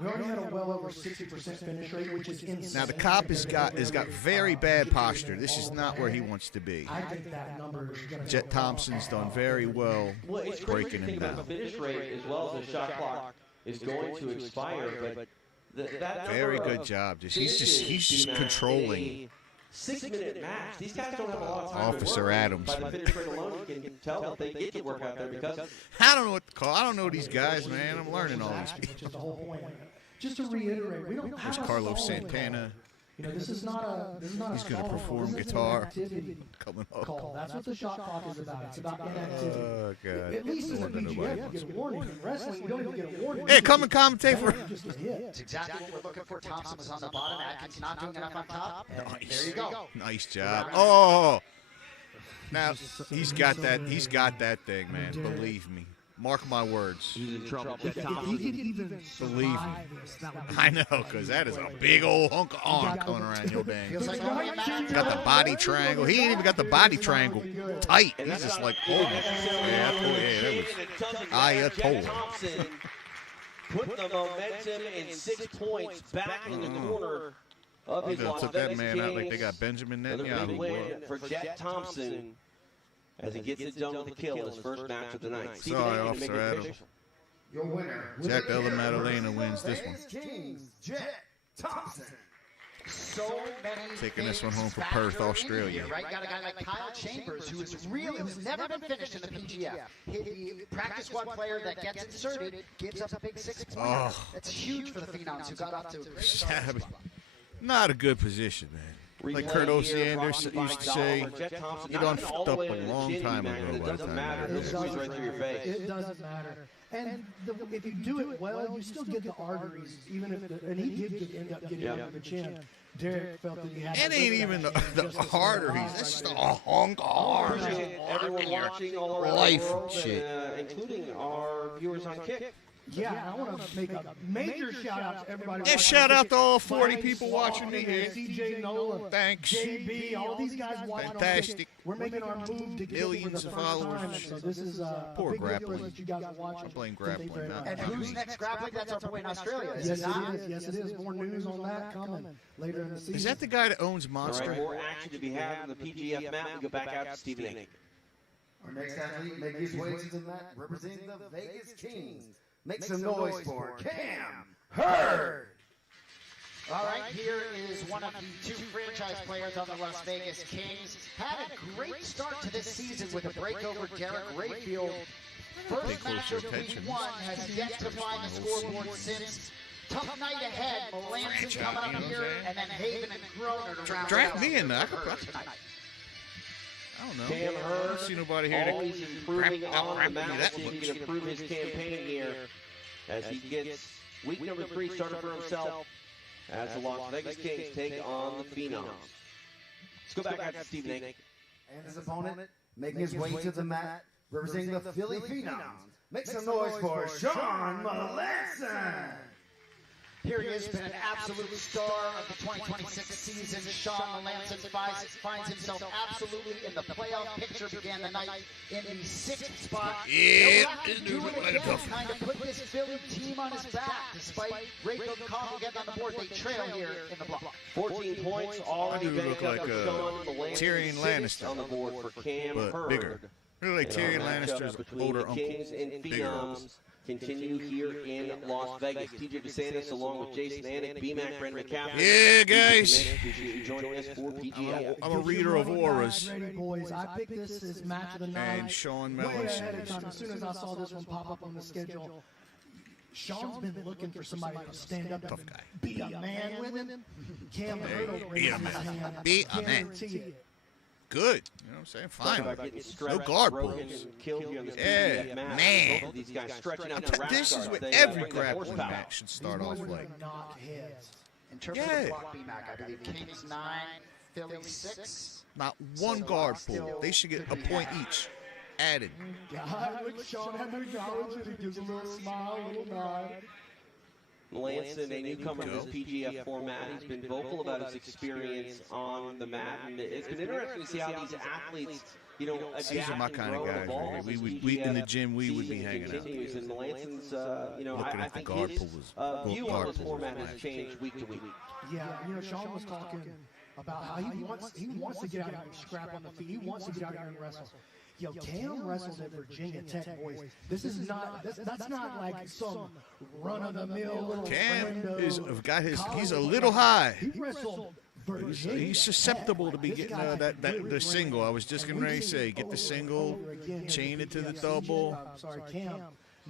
We already had a well over 60% finish rate, which is insane. Now the cop has got very bad posture. This is not where he wants to be. I think that number is going to Jet Thompson's done very well breaking him down. The finish rate as well as the shot clock is going to expire, but that very good job. He's just controlling. 6-minute match. These guys don't have a lot of time Officer to work. Adams. By the finish rate alone, you can tell that they get to work out there because I don't know what to call. I don't know these guys, man. I'm learning all these people. Which is the whole point. Just to reiterate, we don't have There's Carlos Santana. You know, this is not a. He's going to perform guitar. Coming up. Call. That's what the shot clock is about. It's about inactivity. Oh, God. At least in the PGF, you get a warning. In wrestling, you don't even get a warning. Hey, come and commentate for. That's exactly what we're looking for. Thompson was on the bottom. Atkins not doing enough on top. Nice. There you go. Nice job. Oh. Now he's got that. He's got that thing, man. Believe me. Mark my words. He's in trouble. Believe me. I know, because that is a big old hunk of arm coming around your dang. Got the body triangle. He ain't even got the body triangle tight. He's just like, oh, yeah, that was Thompson put the momentum in 6 points back in the corner of his Las took Vegas that man out like they Kings. got Benjamin Another Netanyahu. big win for Jet Thompson as he gets it done with the kill in his first match of the night. Sorry, Officer Adams. Your winner. Jack Della Maddalena wins this one. Kings, Jet Thompson. So many Taking this one home for Perth, Australia. Right? Got a guy like Kyle Chambers, who's never been finished in the PGF. The practice squad player that gets inserted gives up a big 6-pointer. Oh. That's huge for the Phenoms who got off to a great Savage. start. Not a good position, man. Like Kurt Oceander used to say, you done fucked up a long time ago by the time It doesn't matter. And if you do it well, you still get the arteries, even if and he did end up getting under the chin. Derek felt that he had. It ain't even the arteries. That's just a hunk of arm. Everyone watching all around Life the world, shit. including our viewers on Kick. Yeah, I want to make a major shout out to everybody. Yeah, shout out to all 40 people watching me here. CJ Nola, Thanks. JB, all these guys watching. Fantastic. We're making our move to get Millions of followers. So this is Poor a big deal for us grappling. that you guys are watching. I blame grappling. Not And who's next grappling? That's our boy in Australia. Yes, it is. Yes, it is. More news on that coming later in the season. Is that the guy that owns Monster? All right, more action to be had on the PGF map. We go back out to Stephen Aiken. Our next athlete make his way to the mat, representing the Vegas Kings. Make some noise for Cam Hurd. All right, here is one of the two franchise players on the Las Vegas Kings. Had a great start to this season with a breakover Derek Rayfield. First match of week 1 has yet to find the scoreboard since. Tough night ahead. Melanson coming up here, and then Haven and Groner. Draft me in there. I don't know. Cam I Hurd, don't see nobody here always to improving on the rap mountain. that See if he much. can improve his campaign here as he gets week number 3 started for himself as the Las Vegas Kings take on the Phenoms. Let's go back out to Stephen Aiken. And his opponent making his way to the mat, representing the Philly Phenoms. Make some noise for Sean Melanson. Here he has been an absolute star of the 2026 season. Sean Melanson finds himself absolutely in the playoff picture. Began the night in the 6th spot. Yeah, this dude kind of put this Philly team on his back. Despite Rayfield and Coughlin getting on the board, they trail here in the block. 14 points already I do look banked like up for Sean Melanson. Tyrion 6th Lannister, on the board for Cam but Hurd. bigger. Really like Tyrion Lannister's Between older the uncle. Kings and Bigger. Phenoms continue here in Las Vegas. TJ DeSantis along with Jason Anik, BMAC, Brandon McCaffrey. Yeah, guys. Appreciate you joining us for PGF. I'm a reader of auras. Ready, boys. I picked this as match of the night. And Sean way ahead of Melanson. time. As soon as I saw this one pop up on the schedule, Sean's been looking for somebody to stand up and be a man with him. Cam Hurd will Be raise a his man. hand. Be a man. Guarantee it. Good. You know what I'm saying? Fine. No guard pulls. Yeah, man. These guys stretching out the This is what They, every bring that grappling horsepower. match should start off like. Knock heads. In terms of the block BMAC, I believe Kings 9, Philly 6. Not one guard pull. They should get a point each added. God, look, Sean had to acknowledge it. He gives a little smile, a little nod. Melanson, a newcomer to this PGF format. He's been vocal about his experience on the mat, and it's been interesting to see how these athletes, you know, adapt These are my kind of guys. Right? We in the gym, we would be hanging out. And Melanson's, you know, Looking I at the think guard his pullers. view on Guard this pullers format match. has changed week to week. Yeah, you know, Sean was talking about how he wants to get out here and scrap on the feet. He wants to get out here and wrestle. Yo, Cam wrestled at Virginia Tech, boys. This is not, that's not like some run-of-the-mill little Cam friendo is he's a little high. He wrestled Virginia. He's susceptible to be getting the single. I was just getting ready to say, get the single, chain it to the double. Sorry, Cam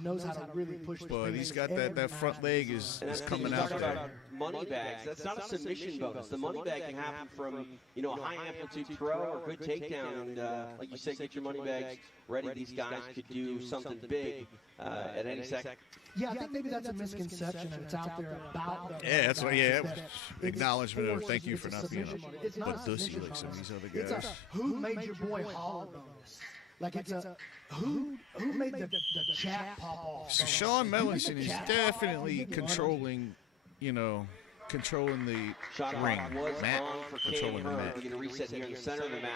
knows how to really push the But he's got fingers that front leg is coming out Talk there. about money bags. That's not a submission bonus. The money bag can happen from, you know, a high amplitude throw or good takedown. And like you said, get your money bags ready. These guys could do something big at any second. Yeah, I think maybe that's a misconception, and it's out there about the. Yeah, that's what. Yeah, that acknowledgement of it's thank you forced, for it's not being submission bonus. It's not a a pussy submission like some of these other It's guys. a who made your boy holler bonus. Like it's a who made the chat pop off. So Sean Melanson is definitely controlling, you know, controlling the Shot ring. clock was Mat, on for Cam controlling the Hurd. mat. We're going to reset here in the center of the mat.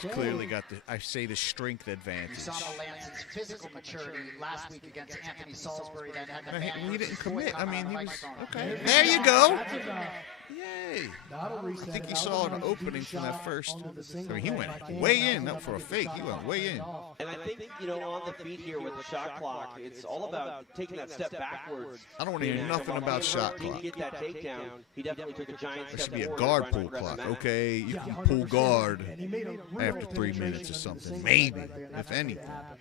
He's clearly got the strength We advantage. saw Melanson's physical maturity last week against Anthony Salisbury. That had the He man didn't versus commit. boy I mean, he was microphone. okay. There you go. That's enough. Yay. That'll I reset think it. he That saw was an a opening deep from that shot first. onto the I single mean, he leg went by Cam. way That in, was not for a enough to fake. get He the went shot way in. off. And I think, you know, on the feet here with the shot clock, it's all about taking that step backwards. I don't want to hear nothing about shot Didn't clock. get that takedown. He definitely took a giant There step should be a forward guard trying to pull progress clock. the mat. Okay, you Yeah, can 100%. pull guard And he made a real after 3 penetration minutes or into the something. single Maybe, right there, and if that's what anything. happened.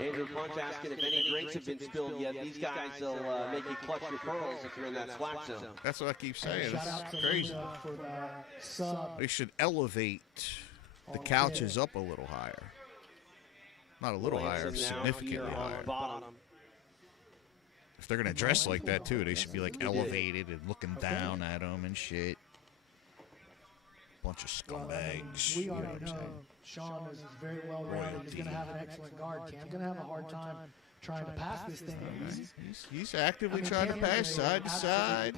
Andrew Punch asking if any drinks have been spilled yet. These guys will make you clutch your pearls if you're in that slack zone. That's what I keep saying. Shout This is out to crazy. Luna for the sub. They should elevate the couches up a little higher. Not a little higher, Melanson now significantly here on the higher. bottom. If they're gonna dress like that too, they should be like elevated and looking down at them and shit. Bunch of scumbags. We You know already what I'm know saying? Sean is very well rounded. He's going to have an excellent guard. Cam's going to have a hard time trying to pass this thing. He's actively trying to pass side to side.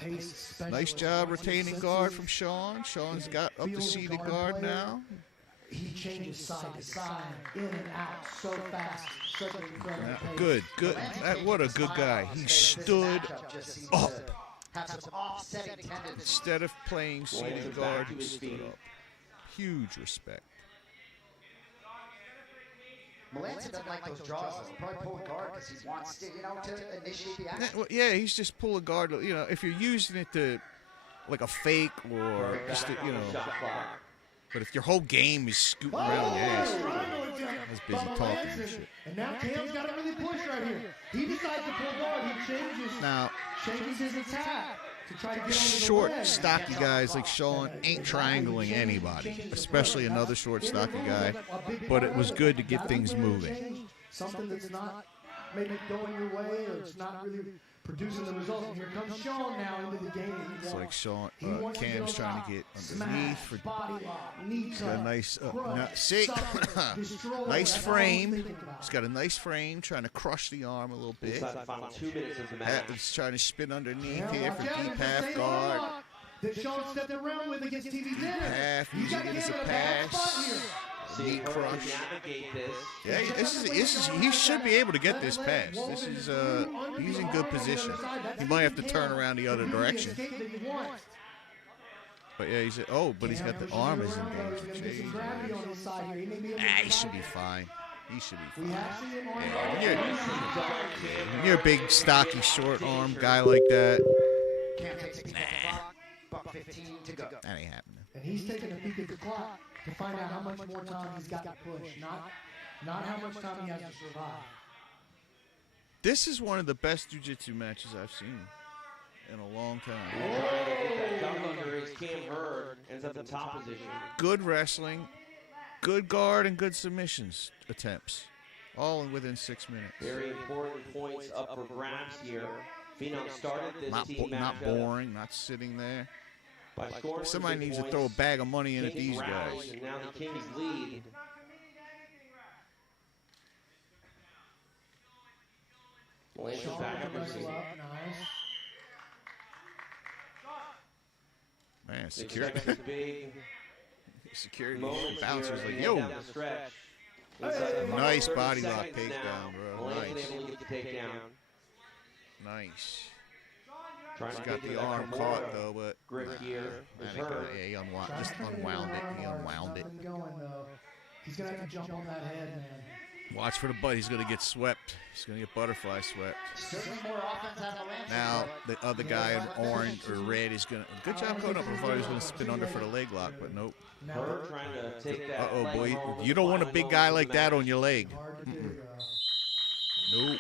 Nice job retaining guard from Sean. Sean's got up the seated guard now. He changes side to side, in and out, so fast. Such an incredible pace. Good. What a good guy. He stood up. Instead of playing seated guard, he stood up. Huge respect. Melanson doesn't like those draws, though. Probably pull a guard because he wants to, to initiate the action. Well, yeah, he's just pull a guard. If you're using it to, like a fake or just, But if your whole game is scooting around your ass, I was busy talking and shit. And now Cam's got to really push right here. He decides to pull guard. He changes his attack. Short, stocky guys like Sean ain't triangling anybody, especially another short, stocky guy. But it was good to get things moving. Something that's not maybe going your way, or it's not really producing the results. And here comes Sean now into the game. It's like Sean, Cam's trying to get underneath for a nice, nice frame. He's got a nice frame, trying to crush the arm a little bit. He's trying to spin underneath here for deep half guard. That Sean stepped around with against TV Dinner. Half, using it as a pass. Knee crush. Yeah, he should be able to get this pass. This is he's in good position. He might have to turn around the other direction. But yeah, he's got the arm is in danger. He should be fine. He should be fine. Yeah, when you're a big, stocky, short arm guy like that, that ain't happening. And he's taking a peek at the clock to find out how much more time he's got to push, not how much time he has to survive. This is one of the best jiu-jitsu matches I've seen in a long time. Good wrestling, good guard, and good submissions attempts, all within 6 minutes. Very important points up for grabs here. Phenom started this team not boring, not sitting there. Somebody needs to throw a bag of money in at these guys. And now the Kings lead. Melanson back up and man, security. Security bouncers like, yo. Nice body lock takedown, bro. Nice. Nice. He's got the arm caught though, but he unwound it. He unwound it. He's gonna have to jump on that head, man. Watch for the butt. He's gonna get swept. He's gonna get butterfly swept. Now the other guy in orange or red is gonna. Good job caught up. I thought he was gonna spin under for the leg lock, but nope. Uh-oh, boy. You don't want a big guy like that on your leg. Nope.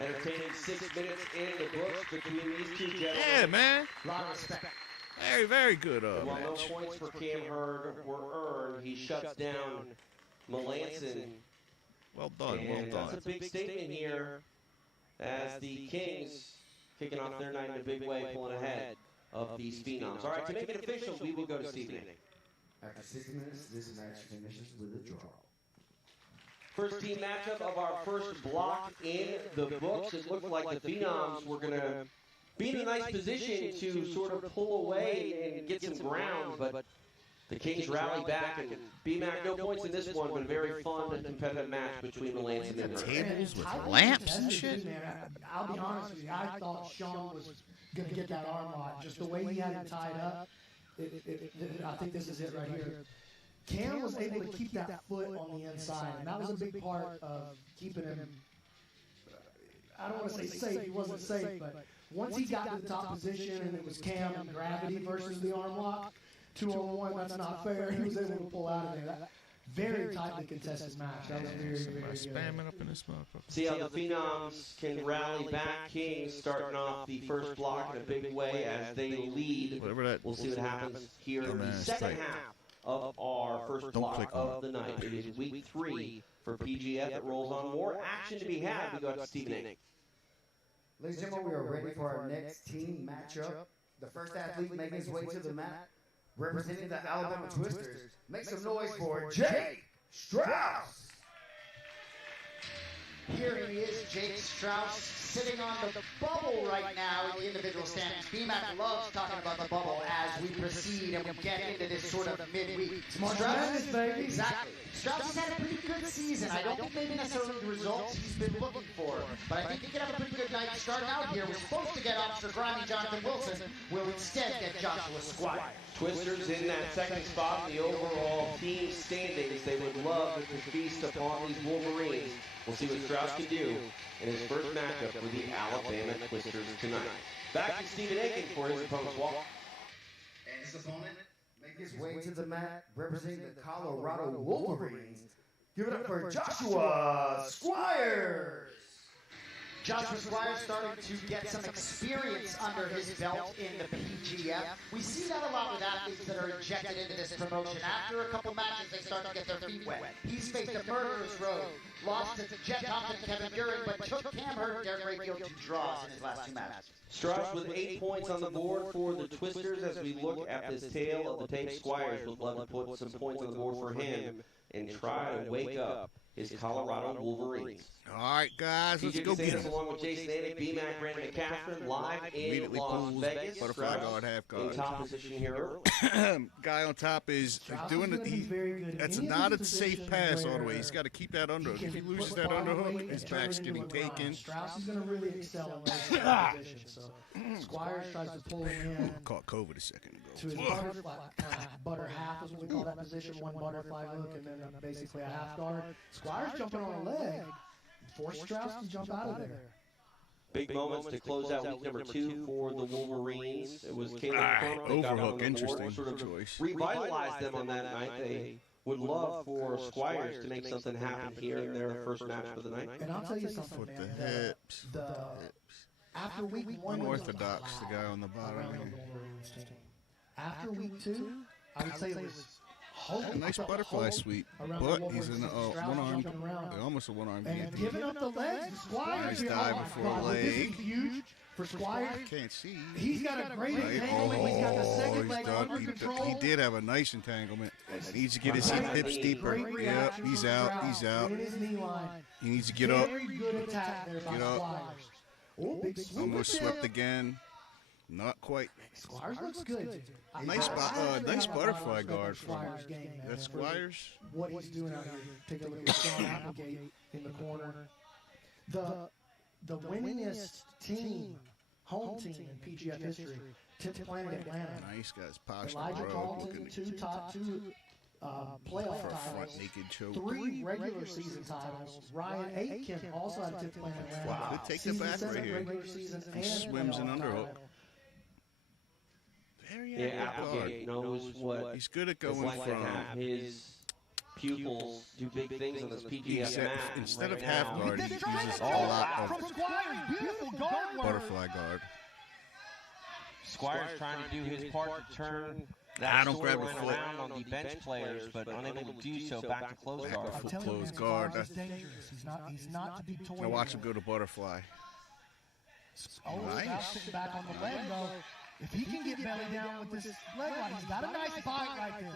Entertaining 6 minutes in the books between these two gentlemen. Yeah, man. Very, very good While no match. points for Cam Hurd were earned, he shuts down Melanson. Well done, well done. That's a big statement here as the Kings kicking off their night in a big way, pulling ahead of these Phenoms. All right, to make it official, we will go to Stephen A. After 6 minutes, this match finishes with a draw. First team matchup of our first block in the books. It looked like the Phenoms were going to be in a nice position to sort of pull away and get some ground, but the Kings rally back, and BMAC, no points in this one, but a very fun and competitive match between Melanson and Hurd. Tables with lamps and shit. I'll be honest with you, I thought Sean was going to get that arm lock. Just the way he had it tied up, I think this is it right here. Cam was able to keep that foot on the inside, and that was a big part of keeping him, I don't want to say safe, he wasn't safe, but once he got to the top position and it was Cam and gravity versus the arm lock, 2-on-1, that's not fair. He was able to pull out of there. That very tightly contested match. That was very, very good. Spamming up in this motherfucker. See how the Phenoms can rally back. Kings starting off the first block in a big way as they lead. We'll see what happens here in the second half of our first block of the night. It is week 3 for PGF that rolls on. More action to be had. We go to Stephen A. Ladies and gentlemen, we are ready for our next team matchup. The first athlete making his way to the mat, representing the Alabama Twisters. Make some noise for Jake Strauss. Here he is, Jake Strauss, sitting on the bubble right now in the individual standings. BMAC loves talking about the bubble as we proceed and we get into this sort of midweek. Madness, baby. Exactly. Strauss has had a pretty good season. I don't think maybe necessarily the results he's been looking for, but I think he could have a pretty good night starting out here. We're supposed to get Officer Grimy Jonathan Wilson. We'll instead get Joshua Squire. Twisters in that second spot in the overall team standings. They would love to feast upon these Wolverines. We'll see what Strauss can do in his first matchup for the Alabama Twisters tonight. Back to Stephen Aiken for his opponent's walk. And his opponent make his way to the mat, representing the Colorado Wolverines. Give it up for Joshua Squires. Joshua Squire starting to get some experience under his belt in the PGF. We see that a lot with athletes that are injected into this promotion. After a couple matches, they start to get their feet wet. He's faced a murderer's road, lost to Jet Thompson and Kevin Duran, but took Cam Hurt and Derek Rayfield to draws in his last two matches. Strauss with 8 points on the board for the Twisters. As we look at this tale of the tape, Squires would love to put some points on the board for him and try to wake up his Colorado Wolverines. All right, guys, let's go get him. Along with Jason Annick, BMAC, Brandon McCaffrey, live in Immediately Las pulls Vegas. butterfly guard, half guard. In top position here early. Guy on top is doing it. That's not a safe pass all the way. He's got to keep that underhook. If he loses that underhook, his back's getting taken. Strauss is going to really excel in that position. So Squires tries to pull him in. Caught COVID a second ago. To his butterfly, butter half is what we call that position. One butterfly hook and then basically a half guard. Squires jumping on a leg. Force Strauss to jump out of there. Big moments to close out week number 2 for the Wolverines. It was Caleb overhook, interesting choice. Revitalized them on that night. They would love for Squires to make something happen here in their first match for the night. And I'll tell you something, Foot man. the hips. After week 1, Unorthodox, the guy on the bottom. After week 2, I would say it was A nice butterfly sweep, but he's in a one-arm, almost a one-arm and giving up the legs. Squires nice dive before a leg. Huge for Squires. Can't see. He's got a great entanglement. He's got the second leg under control. He did have a nice entanglement. Needs to get his hips deeper. Yep, he's out. He's out. He needs to get up. Get up. Almost swept again. Not quite. Squires looks good. Nice butterfly guard from that's Squires. What he's doing out here. Take a look at Sean Applegate in the corner. The winningest team, home team in PGF history, 10th Planet Atlanta. Nice guys, posture Elijah bro. Carlton, two playoff for a front titles, naked choke. 3 regular season titles. Ryan Aitken also had 10th Planet Atlanta. Wow. Could take the back right here. He swims an underhook. Yeah, Applegate knows what he's good at going it's like from to have his pupils do big things on this PGF mat. Instead right of half now. guard, he uses a lot of butterfly guard. Squire's trying to do his part to turn I don't grab the foot. around on the bench players, but unable to do so back to close guard. Foot close guard. He's He's not to be toyed Now watch him with. go to butterfly. Strauss Nice. sitting back on the leg though. If he can get belly down with this leg lock, he's got a nice bite right there.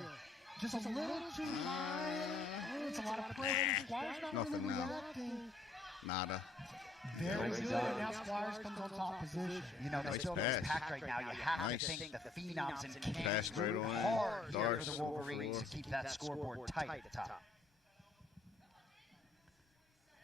Just a little too high. Oh, it's a lot of pressure. Squires not Nothing really now. reacting. Nada. Very good. And now Squires comes on top position. You know, Nice this building is pass. packed right now. You have Nice. to think the Phenoms and Kings Pass right working on. hard here for Darce the Wolverines to keep that scoreboard tight at the top.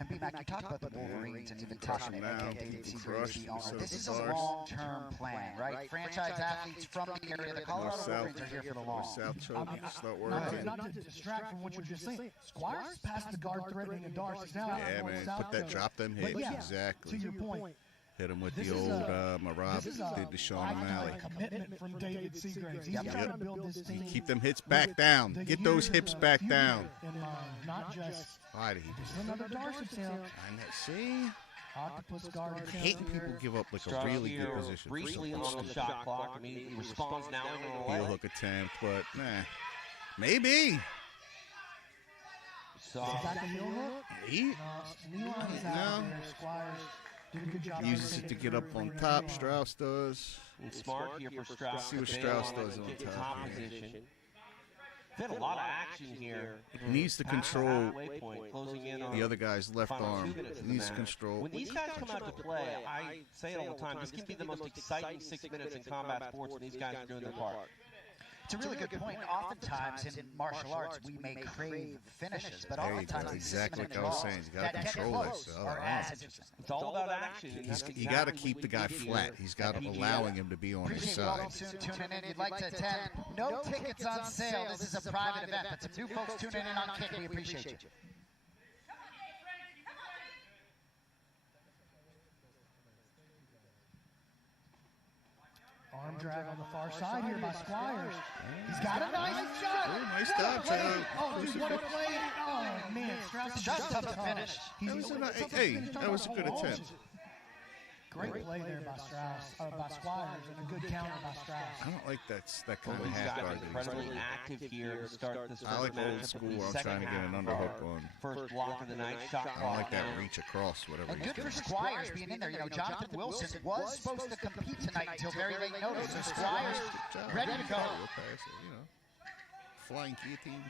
And B-Mac, you talked about the Wolverines and even Tasha him now. David Keep Seaver is crushing the owner. himself This is a with Darce. long-term plan, right? Franchise athletes from the area, the Colorado Wolverines are here for the long. South choke. It's not Not working. to distract from what you're just saying. Squires passed the guard threatening and Darce is now Yeah, going man. south Put that choke. drop them But hips. yeah, Exactly. to your point, Hit him with this the is old a- Marab this is a did to Sean O'Malley. lifetime commitment from David Seagraves. He's trying to build this team. Keep them hits back down. Get those hips back down. In mind, not just Why did he do just another Darce attempt. See? Octopus guard I attempt. hate when people give up like a Strauss really good here position for briefly something on the stupid. shot clock. Immediately responds now in on the Heel leg. hook attempt, but nah. Maybe. Is that the heel hook? He Milan is out No. there. Squires did a good job. uses it to get up on top. Strauss does. And smart here for Strauss. See what to bail Strauss on it does and on get to top top here. position. We've had a lot of action here. He needs to Past the control halfway point, closing in on the other guy's left final 2 arm. minutes of He the needs to match. control. When these guys come out to play, I say it all the time, this can be the most exciting 6 minutes in combat sports when these guys are doing their part. It's a really good point. Oftentimes in martial arts, we may crave finishes, but There you oftentimes go. these Exactly six-minute what I was balls saying. You got to that get control close this. are as interesting. It's all about action. You got to keep the guy flat. He's got to allowing him to be on his Appreciate side. welcome soon tuning in. You'd like to attend. No tickets on sale. This is a private event, but some new folks tuning in on Kick. We appreciate you. Arm drag on the far side here by Squires. He's got a nice shot. Oh, nice dodge. Oh, dude, what a play. Oh, man. Shot's tough to finish. That was a good attempt. Great play there by by Squires, and a good counter by Strauss. I don't like that kind of These half guys guard. are incredibly active here to start this I like first old matchup school of the where I'm second trying to get an half of underhook our on. First block of the night, shot I don't clock like that down. reach across, whatever And he's good for doing. Squires being in there. You know, Jonathan Wilson was supposed to compete tonight until very late notice. So Squires ready to go. Flying guillotine.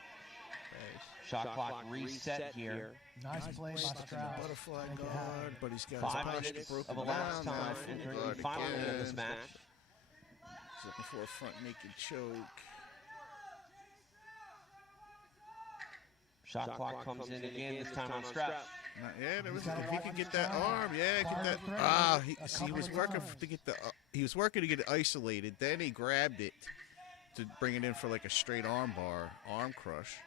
Shot clock reset here. Nice play by Strauss. Butterfly guard, but he's got 5 his posture minutes broken of elapsed down. time entering the final minute of this match. He's looking for a front naked choke. Shot clock comes in again, this time on Strauss. If he could get that arm, get that. He was working to get the. He was working to get it isolated. Then he grabbed it to bring it in for like a straight arm crush.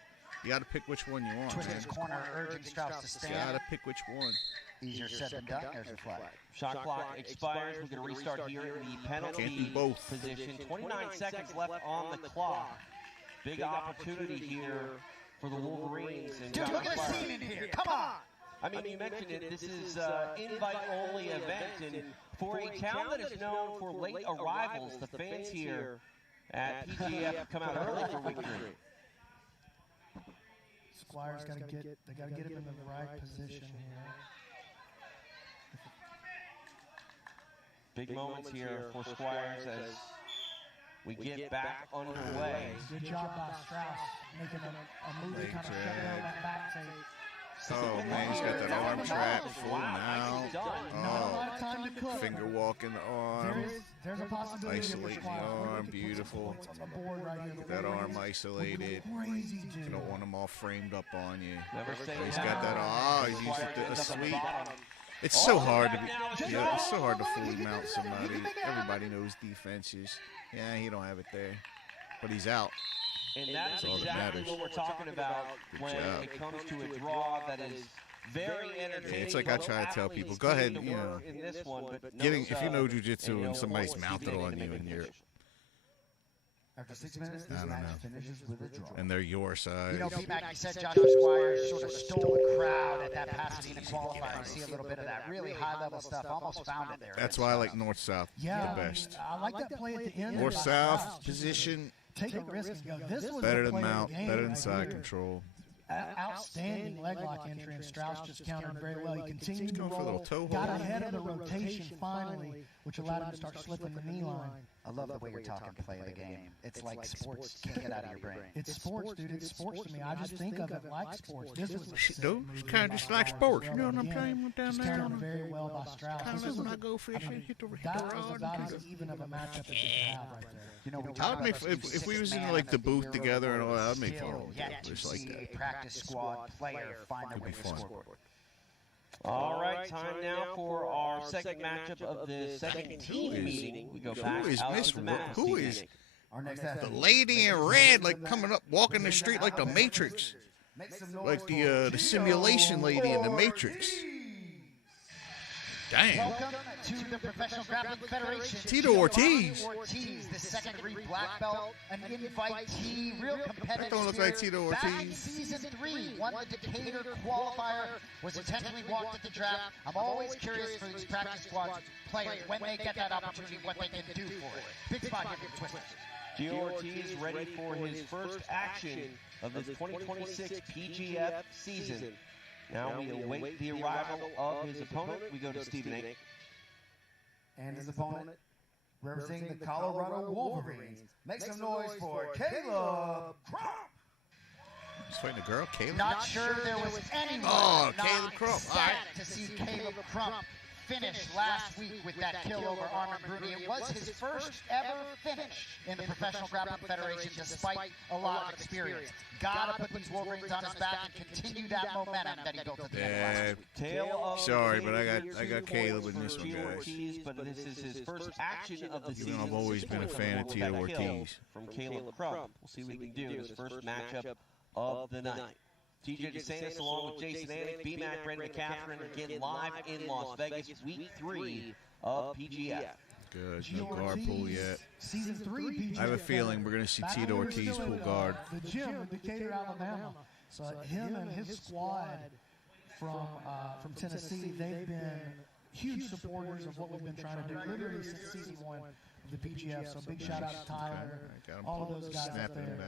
You got to pick which one you want. Twitter's corner urging Strauss to stand. You got to pick which one. Easier said than done. There's your flag. Shot clock expires. We're going to restart here in the penalty position. 29 seconds left on the clock. Big opportunity here for the Wolverines. And dude, look at the scene in here. Come on. I mean, you mentioned it. This is an invite-only event, and for a town that is known for late arrivals, the fans here at PGF come out early for victory. Squires got to get him in the right position here. Big moments here for Squires as we get back underway. Good job by Strauss, making a move to kind of shut down that back tape. Oh man, he's got that arm trap full now. Oh, finger walk in the arm. There's a possibility. Isolating the arm, beautiful. That arm isolated. You don't want them all framed up on you. He's got that. Oh, he's used a sweep. It's so hard to be. Yeah, it's so hard to fully mount somebody. Everybody knows defenses. Yeah, he don't have it there, but he's out. And that's all that exactly matters. what we're talking about when it comes to a draw that is very entertaining. Yeah, it's like I try to tell people, go ahead, you know, if you know jiu-jitsu and somebody's mounted on you and you're, After 6 minutes, I this don't match know, finishes with a draw. and they're your size. You know, P-Mac, you said Joshua Squires sort of stole the crowd at that Pasadena qualifier. You see a little bit of that really high-level stuff. Almost found it there. That's why I like north-south the best. I like that play at the end. North-south position. Take a risk and go. This was Better the than play of mount, the game better than right side here. control. Outstanding leg lock entry, and Strauss just countered very well. He continued to going for a roll, little toe got hold. ahead of the rotation finally, which allowed him to start slipping the knee line. I love the way you're talking play of the game. It's like sports. Can't get out of your brain. It's sports, dude. It's sports to me. I just think of it like sports. This was a sick Dude, it's move kind of by just like Squires sports. as You know well. what I'm Again, saying? Went down just there countered on very well by Strauss. kind of This like when was I go fishing, hit the that rod. was about as even of a matchup as you could have right there. You know, I would make if we was in like the booth together and all that. I'd make fun of yet it. to Just like see that. a practice squad player find their way to the fun. scoreboard. All right, time now for our second matchup of the second team meeting. We go back Who is out Miss to the mat. Who is Our next the athlete. lady in red, like coming up, walking the street like the Matrix, like the simulation lady in the Matrix. Damn. Welcome to the Professional Grappling Federation. Tito Ortiz. Ortiz, the second-degree black belt, an invitee, real competitive. That don't look like Tito Back in Ortiz. season 3, won the Decatur qualifier, was intentionally walked at the draft. I'm always curious for these practice squad players when they get that opportunity, what they can do for it. Big spot here for Twisters. Gio Ortiz ready for his first action of this 2026 PGF season. Now we await the arrival of his opponent. We go to Stephen A. And his opponent, representing the Colorado Wolverines, make some noise for Caleb Crump. He's fighting a girl, Caleb. Not sure there was anyone Caleb Crump. All right. to see Caleb Crump finish last week with that kill over Armin Bruni. It was his first ever finish in the Professional Grappling Federation, despite a lot of experience. Gotta put these Wolverines on his back and continue that momentum that he built at the end of last week. Sorry, but I got Caleb in this one, guys. Ortiz, but this is his first action of the season. I've always been a fan of Tito Ortiz. From Caleb Crump. We'll see what he can do. His first matchup of the night. TJ DeSantis along with Jason Anik, B-Mac, Brendan McCaffrey, again live in Las Vegas, week 3 of PGF. Good. No guard pull yet. Season 3 PGF. I have a feeling we're going to see Tito Ortiz pull guard. The gym in Decatur, Alabama. So him and his squad from Tennessee, they've been huge supporters of what we've been trying to do literally since season 1 of the PGF. So big shout out to Tyler, all of those guys out there.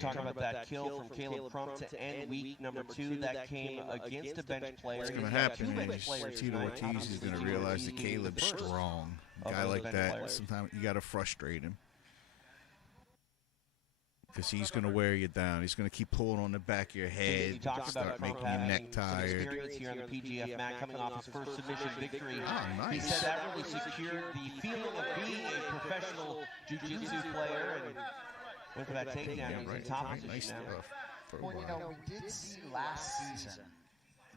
Talking about that kill from Caleb Crump to end week number 2 that came against a bench player. What's going to happen is Tito Ortiz is going to realize that Caleb's strong. A guy like that, sometimes you got to frustrate him. Because he's going to wear you down. He's going to keep pulling on the back of your head, start making your neck tired. Experience here on the PGF mat, coming off his first submission victory. Oh, nice. He said that really secured the feeling of being a professional jiu-jitsu player, and went for that takedown. He's in top position now. Well, you know, we did see last season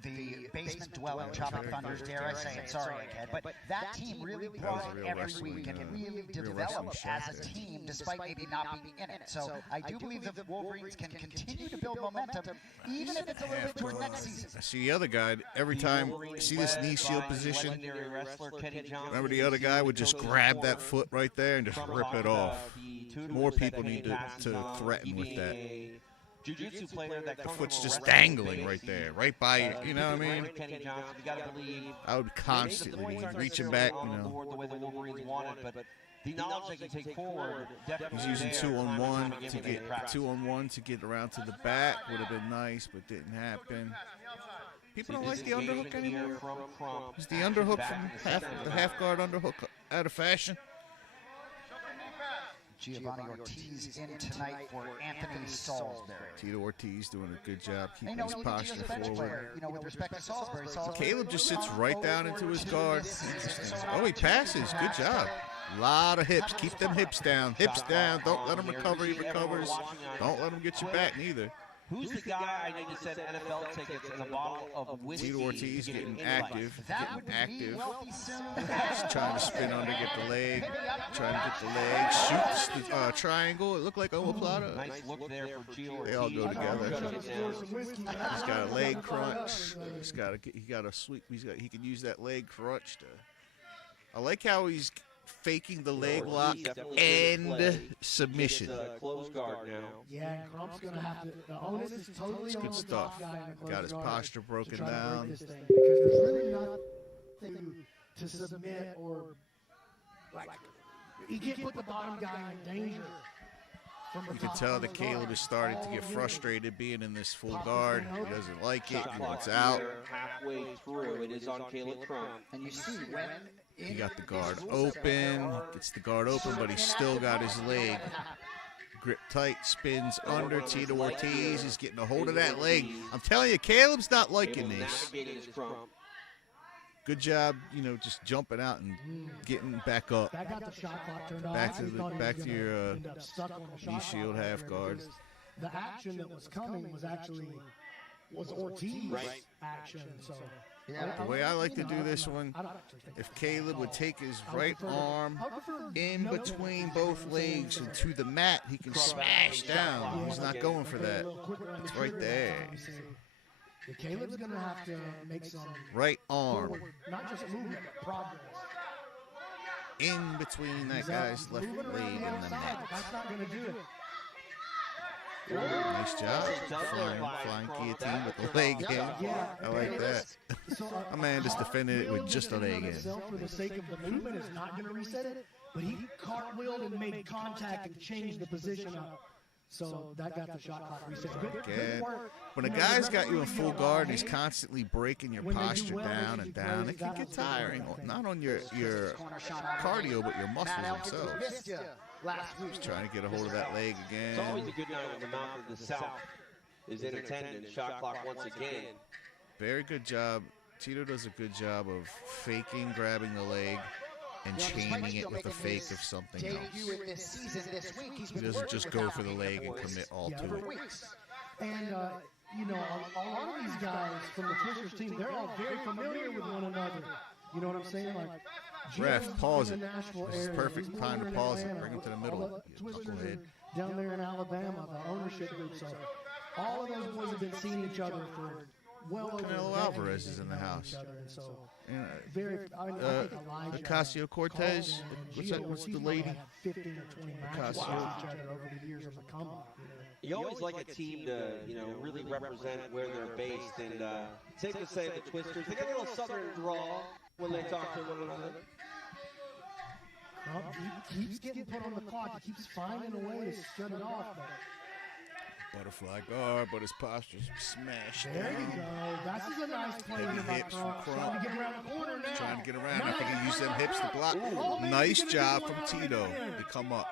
the basement dwelling Tropic Thunders, dare I say it, sorry again, but that team really brought it every week and really developed as a team despite maybe not being in it. So I do believe the Wolverines can continue to build momentum even if it's a little bit toward next season. I see the other guy, every time, see this knee shield position? Remember the other guy would just grab that foot right there and just rip it off. More people need to threaten with that. Jiu-jitsu player that the foot's just dangling right there, right by you. You know what I mean? I would constantly be reaching back, you know. The way the Wolverines want it, but the knowledge they can take forward. He's using 2-on-1 to get 2-on-1 to get around to the back. Would have been nice, but didn't happen. People don't like the underhook anymore. Is the underhook from the half guard underhook out of fashion? Giovanni Ortiz in tonight for Anthony Salisbury. Tito Ortiz doing a good job keeping his posture forward. You know, with respect to Salisbury, Caleb just sits right down into his guard. Oh, he passes. Good job. A lot of hips. Keep them hips down. Hips down. Don't let him recover. He recovers. Don't let him get you back neither. Who's the guy I need to send NFL tickets and a bottle of whiskey? Tito Ortiz getting active. He's trying to spin under, get the leg. Trying to get the leg. Shoots the triangle. It looked like omoplata. Nice look there for Gio. They all go together. He's got a leg crunch. He got a sweep. He can use that leg crunch to. I like how he's faking the leg lock and submission. Close guard now. Yeah, and Crump's going to have to. The onus is totally it's on good the stuff. top guy in the close Got his guard posture broken to try to down. break this thing, because there's really nothing to submit or like. You can't put the bottom guy in danger. You can tell that Caleb is starting to get frustrated being in this full guard. He doesn't like it. He wants out. Halfway through, it is on Caleb Crump. And you see when he got the guard open, gets the guard open, but he's still got his leg grip tight, spins under. Tito Ortiz is getting a hold of that leg. I'm telling you, Caleb's not liking this. Good job, you know, just jumping out and getting back up. That got the shot clock turned off. Back to your knee shield half guard. The action that was coming was Ortiz action. So the way I like to do this one, if Caleb would take his right arm in between both legs and to the mat, he can smash down. He's not going for that. It's right there. Caleb's going to have to make some right arm. Forward, not just movement, but progress. In between that guy's left leg and the mat. That's not going to do it. Nice job. Flying guillotine with the leg in. I like that. A man just defended it with just a leg in. For the sake of the movement, is not going to reset it, but he cartwheeled and made contact and changed the position up. So that got the shot clock reset. Good work. When a guy's got you in full guard and he's constantly breaking your posture down and down, it can get tiring. Not on your cardio, but your muscles themselves. He's trying to get a hold of that leg again. It's always a good night on the Mountain of the South. is in attendance. Shot clock once again. Very good job. Tito does a good job of faking, grabbing the leg, and chaining it with a fake of something else. He doesn't just go for the leg and commit all to it. And, you know, a lot of these guys from the Twisters team, they're all very familiar with one another. You know what I'm saying? Like, Ref, pause it. This is perfect time to pause it. Bring him to the middle. Knucklehead. Down there in Alabama, the ownership group. So all of those boys have been seeing each other for well over. Canelo Alvarez is in the house. Elijah, Ocasio-Cortez. What's the lady? 15 or 20 matches each other over the years as a comeback. You always like a team to, you know, really represent where they're based, and safe to say the Twisters, they got a little southern drawl when they talk to one another. Well, he keeps getting put on the clock. He keeps finding a way to shut it off. Butterfly guard, but his posture's smashed. There you go. That's a nice play. Hips from Crump. Trying to get around the corner now. Trying to get around. I think he used them hips to block. Nice job from Tito to come up.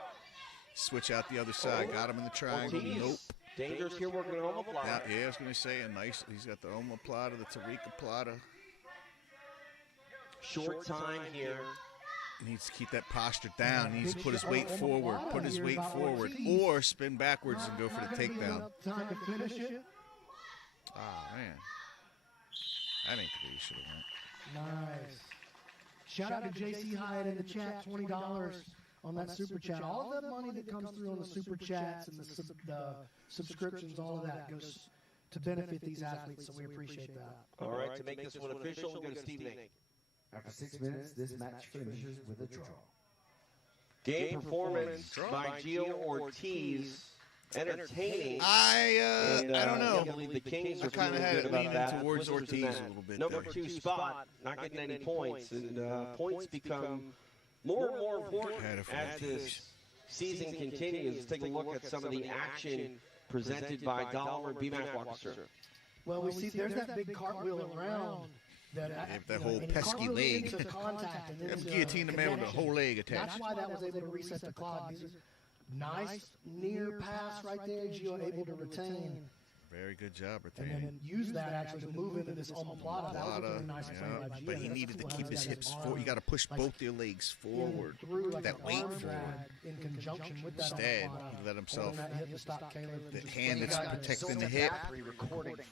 Switch out the other side. Got him in the triangle. Nope. Dangerous here working an omoplata. Yeah, I was going to say a nice. He's got the omoplata, the Tariqa plata. Short time here. Needs to keep that posture down. He needs to put his weight forward. Put his weight forward. Or spin backwards and go for the takedown. Time to finish it. Oh, man. I didn't think he should have went. Nice. Shout out to JC Hyatt in the chat. $20 on that super chat. All that money that comes through on the super chats and the subscriptions, all of that goes to benefit these athletes, so we appreciate that. All right, to make this one official, we'll go to Steve Nate. After 6 minutes, this match finishes with a draw. Game performance by Gio Ortiz. Entertaining. I don't know. The Kings I kind of had it leaning towards Ortiz a little bit. Number 2 spot, not getting any points. And points become more and more important as this season continues. Let's take a look at some of the action presented by Dollar BMAC Orchestra. Well, we see there's that big cartwheel around. That whole pesky leg. Guillotine the man with the whole leg attached. That's why that was able to reset the clock. Nice near pass right there. Gio able to retain. Very good job, and then use that actually to move into this omoplata. That was a really nice play by Gio. But he needed to keep his hips forward. You got to push both your legs forward. That weight forward. In conjunction with that Instead, he let himself. The hand that's protecting the hip.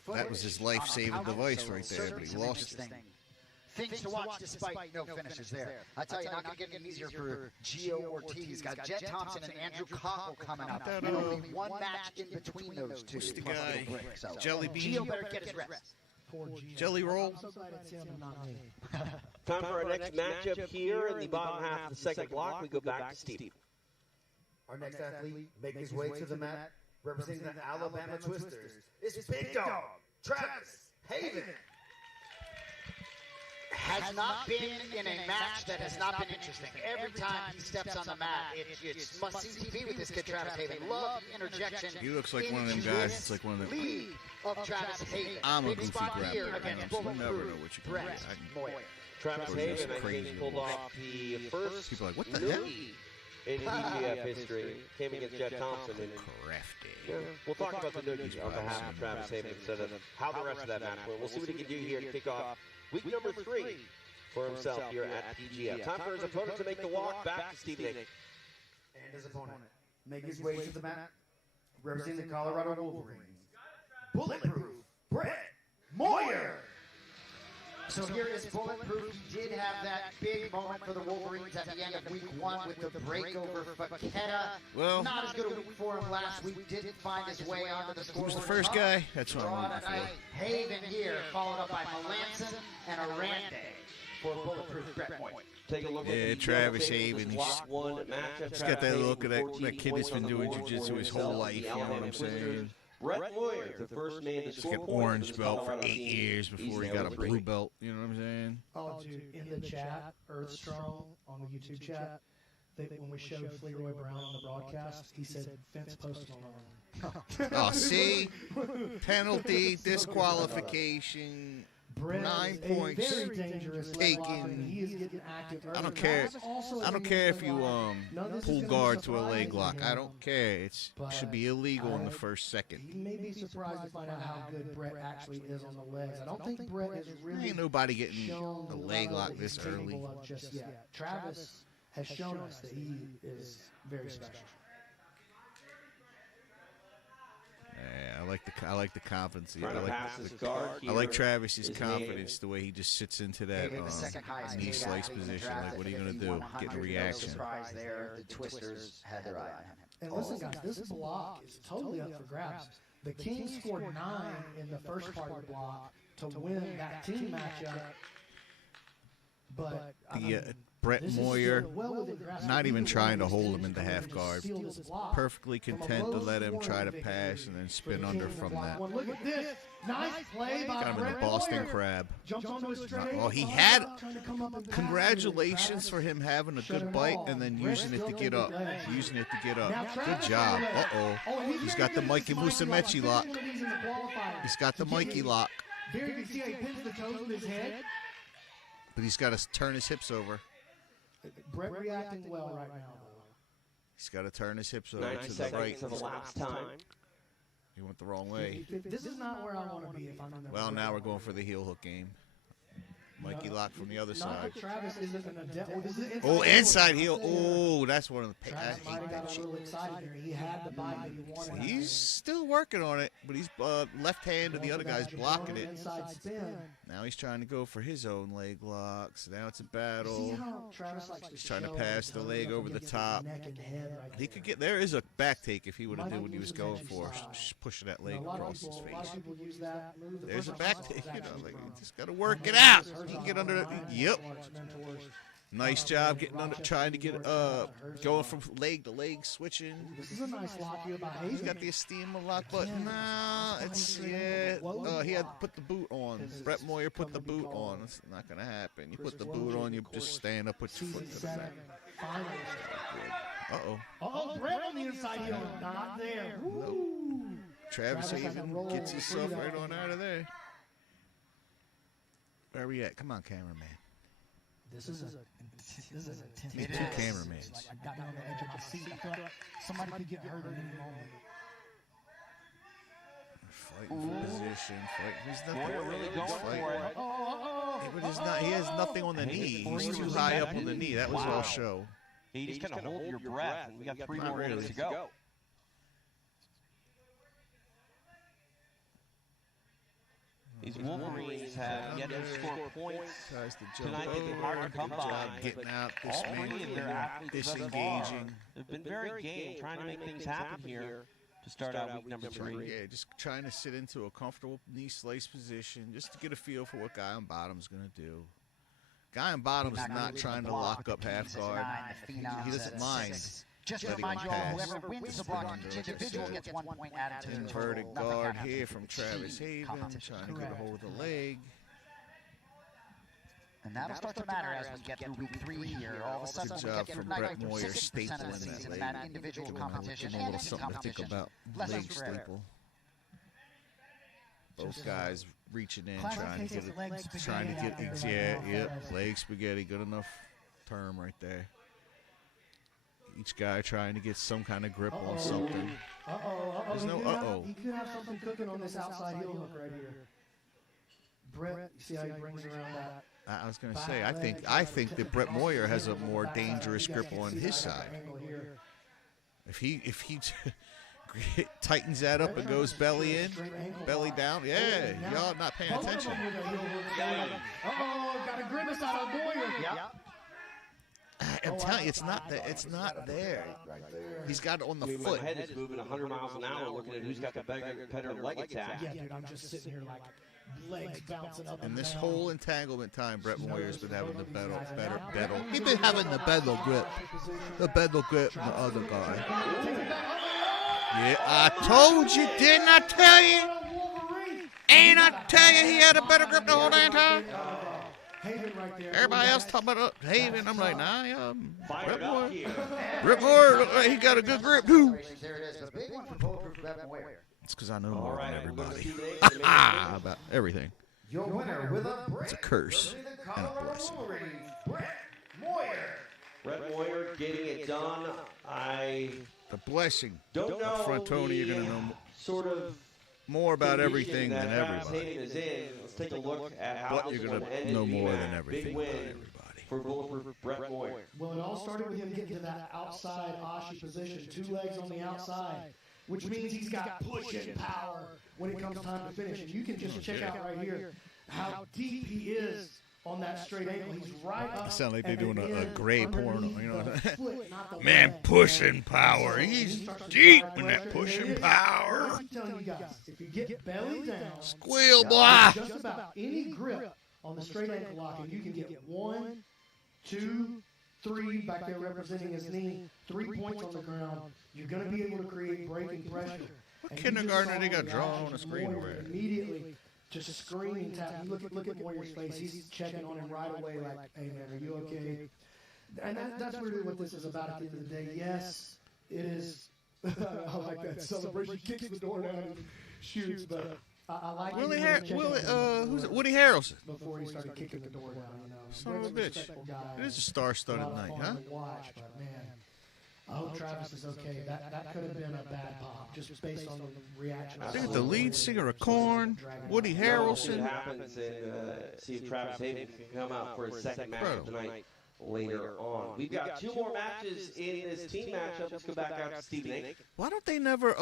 That was his life-saving device right there, but he lost it. Things to watch despite no finishes there. I tell you, not going to get any easier for Gio Ortiz. Got Jed Thompson and Andrew Cockle coming up. And only one match in between those two. Who's the guy? Jelly Bean? Gio better get his rest. Jelly Roll? Time for our next matchup here in the bottom half of the second block. We go back to Steve. Our next athlete making his way to the mat, representing the Alabama Twisters, is Big Dog Travis Haven. Has not been in a match that has not been interesting. Every time he steps on the mat, it's must-see TV with this kid, Travis Haven. Love the interjection. He looks like one of them guys. It's like one of them. Lead of Travis Haven. I'm a goofy grappler. You never know what you can do. Travis Haven, I think, pulled off the first people are like, what the hell? In PGF history, came against Jed Thompson. And crafty. We'll talk about the noogies on behalf of Travis Haven instead of how the rest of that match went. We'll see what he can do here to kick off week number 3 for himself here at PGF. Time for his opponent to make the walk back to Steve Nate. And his opponent make his way to the mat, representing the Colorado Wolverines, Bulletproof Brett Moyer. So here is Bulletproof. He did have that big moment for the Wolverines at the end of week 1 with the break over Faketa. Well, not as good a week for him last week. Didn't find his way onto the scoreboard. Who's the first guy? That's what I'm looking for. Haven here, followed up by Melanson and Arande for Bulletproof Brett Moyer. Take a look at Travis Haven. He's got that look of that kid that's been doing jiu-jitsu his whole life. You know what I'm saying? Brett Moyer, the first man to He's got an orange belt for 8 years before he got a blue belt. You know what I'm saying? Oh, dude, in the chat, Earthstrong on the YouTube chat, when we showed Leroy Brown on the broadcast, he said, fence post Malone. Oh, see? Penalty, disqualification. Brett 9 is points. very dangerous leg lock, and he is getting active I don't early. care. Travis also I don't is care getting if you leg lock. This is pull gonna be guard to a leg surprising lock. for I him. don't care. It should be illegal in the first second. He may be surprised to find out how good Brett actually is on the legs. I don't think Brett has really Ain't nobody getting shown the the leg level lock that this he's early. capable of just yet. Travis has shown us that he is very special. Yeah, I like the confidence. Trying to pass his guard I like here Travis's is confidence, the way he just sits into that knee slice position. Like, what are you gonna do? Get a reaction. Surprise there. The Twisters had their eye on him. And listen, guys, this block is totally up for grabs. The Kings scored 9 in the first part of the block to win that team matchup. But Brett this is Moyer, still well within grasp. not even Either trying to one hold of him these into half teams guard. steal this block Perfectly from a content to low let him try to scoring pass victory and then for spin the under Kings from block that. one. Look at this. Nice play by Got him in Brett the Boston Moyer. Crab. Jumped onto his straight. Well, he had. Congratulations for him having a good bite and then using it to get up. Using it to get up. Good job. Uh-oh. He's got the Mikey Musumeci lock. He's got the Mikey lock. Here you can see how he pins the toes with his head. But he's got to turn his hips over. Brett reacting well right now, though. He's got to turn his hips over 90 to the right. seconds of elapsed time. He went the wrong way. This is not where I want to be if I'm in the Well, now we're going for the heel hook game. Mikey lock from the other side. Travis isn't an adept. Oh, inside heel. Oh, that's one of the. I Travis might hate have that got a shit. little excited there. He had the bite that he wanted. He's still working on it, but he's left hand and the other guy's blocking it. Inside spin. Now he's trying to go for his own leg locks. Now it's a See battle. how Travis likes He's trying to show pass his the toes leg up over the against his top. neck and head right He there. could get. There is a back take if he would have Might did what he was going for, style. pushing that You leg know, a lot of across his people- a lot face. of people use that move. The There's a first back time I take. saw it You was know, actually like, from- just got to work from it one out. of He his can get under. mentors. Yep. Nice job getting under, trying to get going from leg to leg switching. This is a nice lock here by He's Haven. got the esteem lock, but nah, it's he had to put the boot on. Brett Moyer put the boot on. It's not gonna happen. You put the boot on, you just stand up, put your foot to the back. Uh-oh. Oh, Brett on the inside heel. Not there. Woo. Travis Travis Haven hasn't rolled gets himself free right that on out of there. Where are we at? Come on, cameraman. This is intense. Two cameramans. Like I got down on the edge of my seat. I thought somebody could get hurt at any moment. Fighting for position. He's nothing. Moyer really going for it. But he has nothing on the knee. He's too high up on the knee. That was all show. You just kind of hold your breath, and we got 3 more minutes to go. These Wolverines have yet to score points Tries to jump tonight. They've been hard to come Good by. job getting out, All 3 of their athletes thus far disengaging. have been very game, trying to make things happen here to start out week number 3. Yeah, just trying to sit into a comfortable knee slice position just to get a feel for what Guy on bottom's going to do. Guy on bottom's not trying to lock up half guard. He doesn't mind. Just to letting remind him you all, pass. whoever wins the block, each individual gets 1 point added to the total. Inverted Nothing guard happens here with from the Travis team Haven, competition. trying to get a hold of the leg. And that'll start to matter as we get through week 3 here. All of a sudden, Good we job get from to Brett Moyer 60% of stapling the that season leg. in that individual Give him competition a and little team something to think competition. about. Less Leg and rare. staple. Both guys reaching in, Classic trying to case get of leg it, trying to spaghetti get out there. yep, leg spaghetti, good enough term right there. Each guy trying to get some kind of grip on something. There's no He could have something cooking on this outside heel hook right here. Brett, you see how he brings around that? I was going to say, I think that Brett Moyer has a more dangerous grip on his side. If he tightens that up and goes belly in, belly down, yeah, y'all not paying attention. Uh-oh, got a grimace out of Moyer. I'm telling you, it's not that. It's not there. He's got it on the foot. My head is moving 100 miles an hour, looking at who's got the better leg attack. Yeah, dude, I'm just sitting here like legs bouncing up And this down. whole entanglement time, Brett Moyer's been having the better. He's been having the better grip than the other guy. Yeah, I told you, didn't I tell you? Ain't I tell you he had a better grip the whole damn time? Everybody else talking about Haven. I'm like, nah, yeah, Brett Moyer look like he got a good grip too. It's because I know more than everybody about everything. Your winner with a break. It's a curse representing the and a Colorado blessing. Wolverines, Brett Moyer. Brett Moyer getting it done. I The blessing. don't know Up front, Tony, you're going to know sort of more about condition everything that than Travis everybody. Hayden is in. Let's take a look at how But this you're going one to ended. know more VMAC, than everything big about win everybody. for Bulletproof Brett Moyer. Well, it all started with him getting to that outside Ashi position, 2 legs on the outside, which means he's got pushing power when it comes time to finish. And you can just check out right here how deep he is on that straight ankle. He's right up. It sounds like they're at doing the a end, gray porno, underneath you know. the foot, not the Man, leg. pushing power. So He's he starts to deep apply in pressure, that and pushing it is. power. I'm telling you guys, if you get belly down, Squeal, blah. just about any grip on the straight ankle lock, and you can get 1, 2, 3 back there representing his knee, 3 points on the ground. You're going to be able to create breaking pressure. What And you kindergartner just they saw got the drawn reaction on the from screen Moyer over there? Immediately, just screaming, tapping. Look at Moyer's face. He's checking on him right away, like, "Hey man, are you okay?" And that's really what this is about at the end of the day. Yes, it is. I like that celebration. He kicks the door down and shoots, but I like Woody it. who's it? Woody Harrelson. Before he started kicking the door down, you know. Son of a Very bitch. respectful guy. It is a star-studded A lot of night, fun huh? to watch, but man, I hope Travis is okay. That could have been a bad pop, just based on the reaction. Look at the lead singer of Korn, Woody See what Harrelson. happens and see if Travis Hayden can come out for his second match of the night later on. We've got 2 more matches in this team matchup. Let's go back out to Stephen Ake. Why don't they never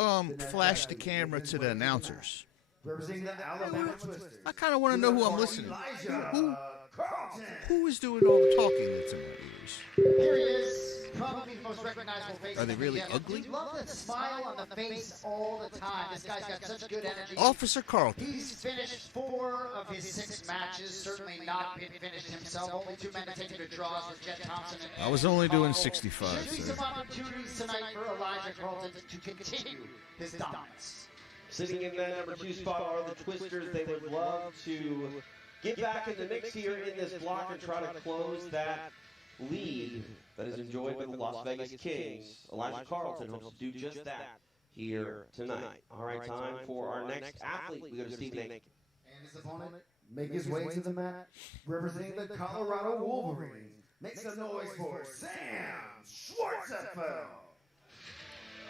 flash the camera to the announcers? Representing the Alabama Twisters. I kind of want to know who I'm listening to. Elijah Carlton. Who is doing all the talking that's in my ears? Here he is, probably the most recognizable face. Are they in the really PGF. ugly? You love the smile on the face all the time. This guy's got such good energy. Officer Carlton. He's finished 4 of his 6 matches. Certainly not been finished himself. Only 2 men taken to draws with Jet Thompson and I was only doing Carl. 65, Should be sir. some opportunities tonight for Elijah Carlton to continue his dominance. Sitting in that number 2 spot are the Twisters. They would love to get back in the mix here in this block and try to close that lead that is enjoyed by the Las Vegas Kings. Elijah Carlton hopes to do just that here tonight. All right, time for our next athlete. We go to Stephen Ake. And his opponent make his way to the mat, representing the Colorado Wolverines. Make some noise for Sam Schwartzapfel.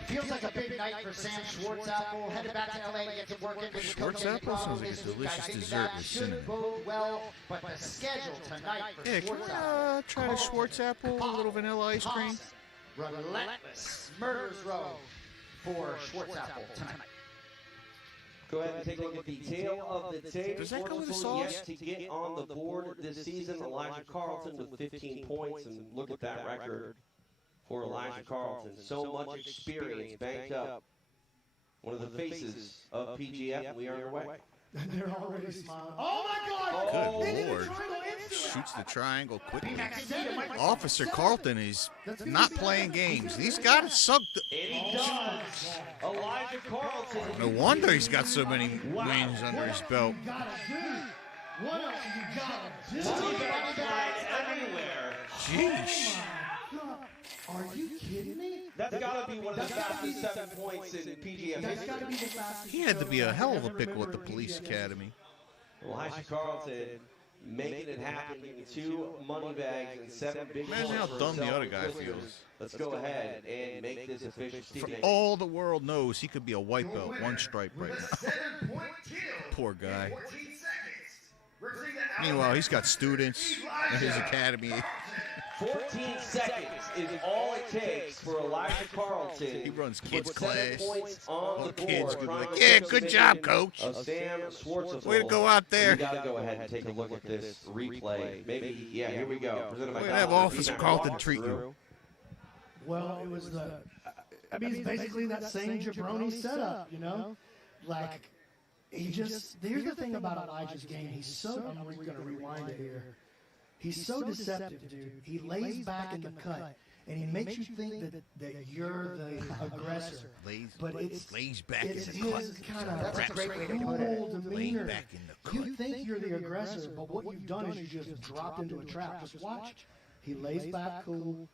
Feels like a big night for Sam Schwartzapfel. Headed back to LA to get to work in with Coach Andy Schwartzapfel sounds like a this week. I delicious think dessert that with should cinnamon. bode well, but the schedule tonight for Yeah, can we Schwartzapfel. try the Schwartzapfel, a little vanilla ice cream? Relentless murder's row for Schwartzapfel tonight. Go ahead and take a look at the tail of the tape. Does that go with the Schwartzapfel sauce? yet to get on the board this season. Elijah Carlton with 15 points, and look at that record for Elijah Carlton. So much experience banked up. One of the faces of PGF. We are underway. They're already smiling. Oh my God! Oh, They did the Lord. triangle instantly. Shoots the triangle quickly. Officer Carlton is not playing games. He's got it sucked. And he does. Elijah Carlton. No wonder he's got so many wins under his belt. You gotta do. What else you gotta do? Money back flying everywhere. Jeez. Are you kidding me? That's got to be one of the fastest 7 points in PGF That's got to be history. the fastest. He had to be a hell of a pickle at the Remember police PGF. academy. Elijah Carlton making it happen, getting 2 money bags and 7 big Imagine points how for dumb the himself other and guy Twisters. feels. Let's go ahead and make this official. For Stephen Ake. all the world knows, he could be a white belt, 1 stripe right now. 7-point kill. Poor guy. 14 seconds. Representing the Meanwhile, he's got students at his academy. 14 seconds is all it takes for Elijah Carlton. He runs to kids put 7 class. points on All the the kids board, could be trying like, to "Yeah, put good the job, vision coach. of Sam Schwartzapfel. Way to go out there." We got to go ahead and take a look at this replay. Maybe, yeah, here we go. Presented by Way to have Dollar. Officer Peanut Carlton walk treat you. through. Well, it was the. I mean, it's basically that same jabroni setup, you know? Like, he just. Here's the thing about Elijah's game. He's so. I'm going to rewind it here. He's so deceptive, dude. He lays back in the cut, and he makes you think that you're the aggressor. But it's lays back it's in the cut. his kind of That's a great way to put it. cool demeanor. back in the You think you're the aggressor, but what you've done is you just dropped into a trap. Just watch. He lays back cool,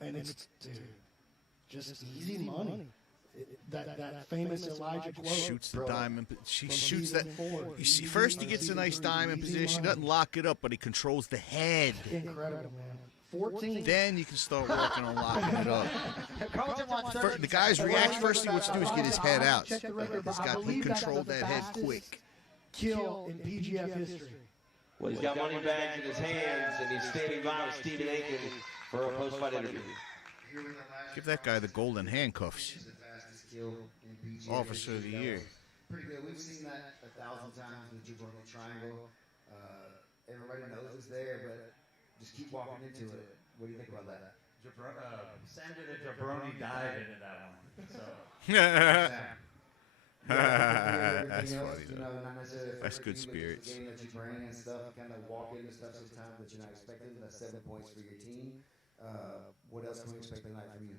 and it's, dude, just easy money. That famous Elijah quote. Shoots the diamond. She shoots that. You see, first he gets a nice diamond position. He doesn't lock it up, but he controls the head. Incredible, man. 14. Then you can start working on locking it up. The guy's reaction, first thing he wants to do is get his head out. He controlled that head quick. Kill in PGF history. Well, he's got money bags in his hands, and he's standing by with Stephen Aiken for a post-fight interview. Give that guy the golden handcuffs. Officer of the Year. Pretty good. We've seen that 1,000 times in the Jabroni Triangle. Everybody knows it's there, but just keep walking into it. What do you think about that? Senator the Jabroni died into that one. So. That's funny, though. That's good spirits. Game that you bring and stuff, kind of walk into stuff sometimes that you're not expecting. That's 7 points for your team. What else can we expect tonight from you?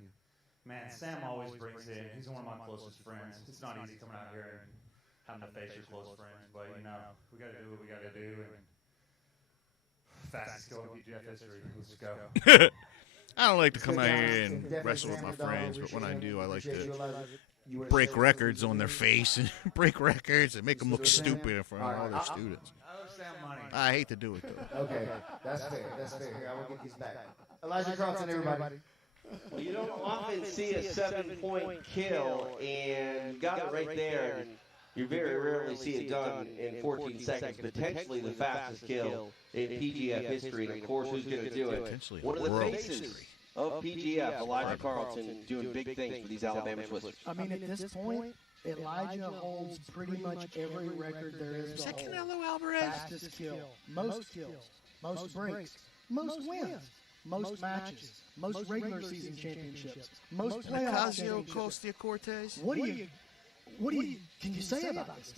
Man, Sam always brings in. He's one of my closest friends. It's not easy coming out here and having to face your close friends, but you know, we got to do what we got to do. And fastest kill in PGF history. Let's go. I don't like to come out here and wrestle with my friends, but when I do, I like to break records on their face and break records and make them look stupid in front of all their students. I hate to do it, though. Okay, that's fair. That's fair. Here, I will get these back. Elijah Carlton, everybody. Well, you don't often see a 7-point kill and got it right there. And you very rarely see it done in 14 seconds. Potentially the fastest kill in PGF history. And of course, who's going to do it? One of the faces of PGF, Elijah Carlton, doing big things for these Alabama Twisters. I mean, at this point, Elijah holds pretty much every record there is to hold. Canelo Alvarez? Fastest kill, most kills, most breaks, most wins, most matches, most regular season championships, most playoff championships. Cortez. What do you can you say about this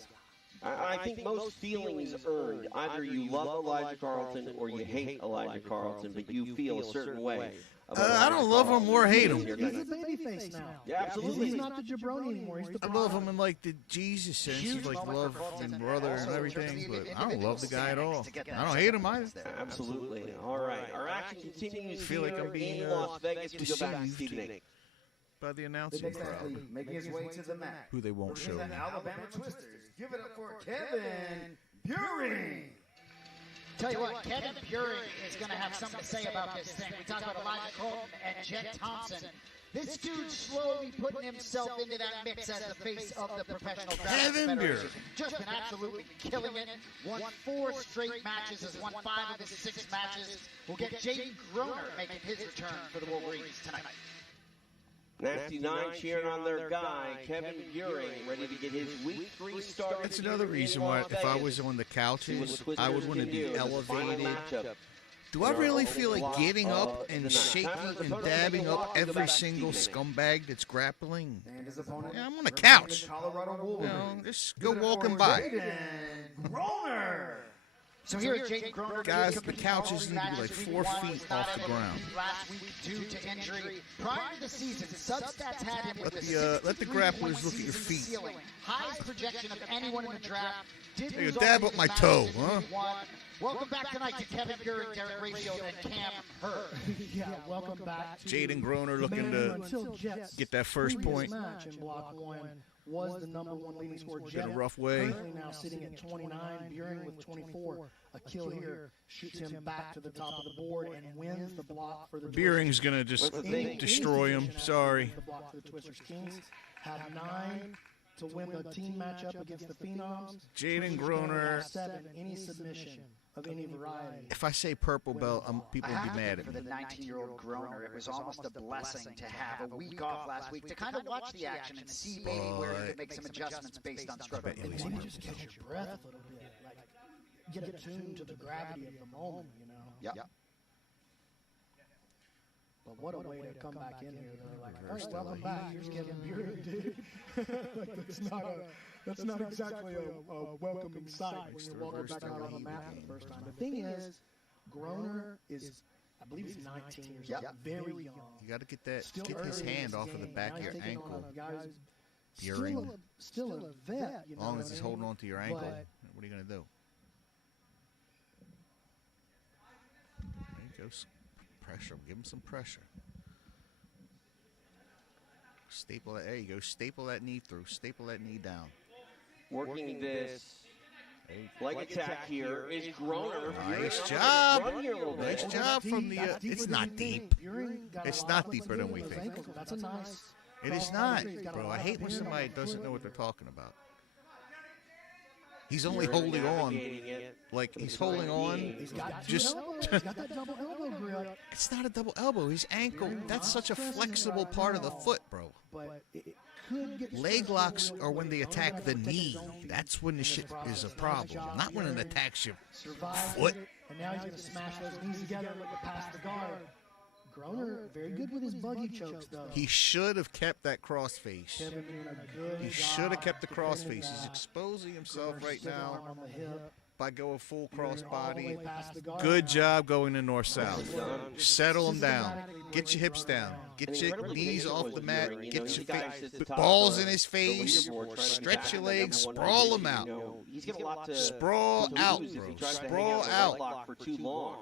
guy? I think most feelings earned. Either you love Elijah Carlton or you hate Elijah Carlton, but you feel a certain way. I don't love him or hate him. He's a babyface now. Yeah, absolutely. He's not the jabroni anymore. He's the I love him in like the Jesus sense, he's like love and brother and everything, but I don't love the guy at all. I don't hate him either. Absolutely. All right. Our action continues. I feel like I'm being Las Vegas. We go back to Stephen Aiken. By the announcing crowd, making his way to the mat. who they won't show. Alabama Twisters. Give it up for Kevin Buring. Tell you what, Kevin Buring is going to have something to say about this thing. We talked about Elijah Colton and Jet Thompson. This dude slowly putting himself into that mix as the face of the professional Kevin Buring. Just been absolutely killing it. Won 4 straight matches, has won 5 of his 6 matches. We'll get Jaden Groner making his return for the Wolverines tonight. Nasty 9 cheering on their guy, Kevin Buring, ready to get his week 3 start. That's another reason why, if I was on the couches, I would want to be elevated. Do I really feel like getting up and shaking and dabbing up every single scumbag that's grappling? Yeah, I'm on the couch. You know, just go walking by. So here at Jaden Groner, guys, the couches need to be like 4 feet off the ground. Last week due to injury. Prior to the season, Substats had him with Let the grapplers look at your feet. Highest projection of anyone in the draft. There you dab up my toe, huh? Welcome back tonight to Kevin Buring, Derek Rayfield, and Cam Hurd. Yeah, welcome back to Jaden Groner looking to get that first point. Match in block 1 was the #1 leading scorer. In a rough way. Currently now sitting at 29, Buring with 24. A kill here shoots him back to the top of the board and wins the block for the Buring's going to just destroy him. Sorry. The block for the Twisters Kings had 9 to win the team matchup against the Phenoms. Jaden Groner. 7 any submission of any variety. If I say purple belt, people will be mad at For me. the 19-year-old Groner, it was almost a blessing to have a week off last week to kind of watch the action and see maybe where he could make some adjustments based on struggle. Maybe just catch your breath a little bit, like get attuned to the gravity of the moment, you know. Yep. But what a way to come back in here, though. Like, all right, welcome back. Here's Kevin Buring, dude. Like, that's not exactly a welcoming sight when you're walking back out on the mat for the first time. The thing is, Groner is, I believe he's 19 years old, very young. You got to get his hand off of the back of your ankle. Buring. Still a vet, you know. As long as he's holding on to your ankle, what are you going to do? There you go. Pressure. Give him some pressure. Staple that. There you go. Staple that knee through. Staple that knee down. Working this leg attack here is Groner. Nice job. Nice job from the. It's not deep. It's not deeper than we think. That's a nice. It is not, bro. I hate when somebody doesn't know what they're talking about. He's only holding on, like he's holding on. Just. It's not a double elbow. His ankle. That's such a flexible part of the foot, bro. Leg locks are when they attack the knee. That's when the shit is a problem. Not when it attacks your foot. And now he's going to smash those knees together and look past the guard. Groner, very good with his buggy chokes, though. He should have kept that cross face. He should have kept the cross face. He's exposing himself right now by going full cross body. Good job going to north-south. Settle him down. Get your hips down. Get your knees off the mat. Get your balls in his face. Stretch your legs. Sprawl him out. Sprawl out, bro. Sprawl out. For too long.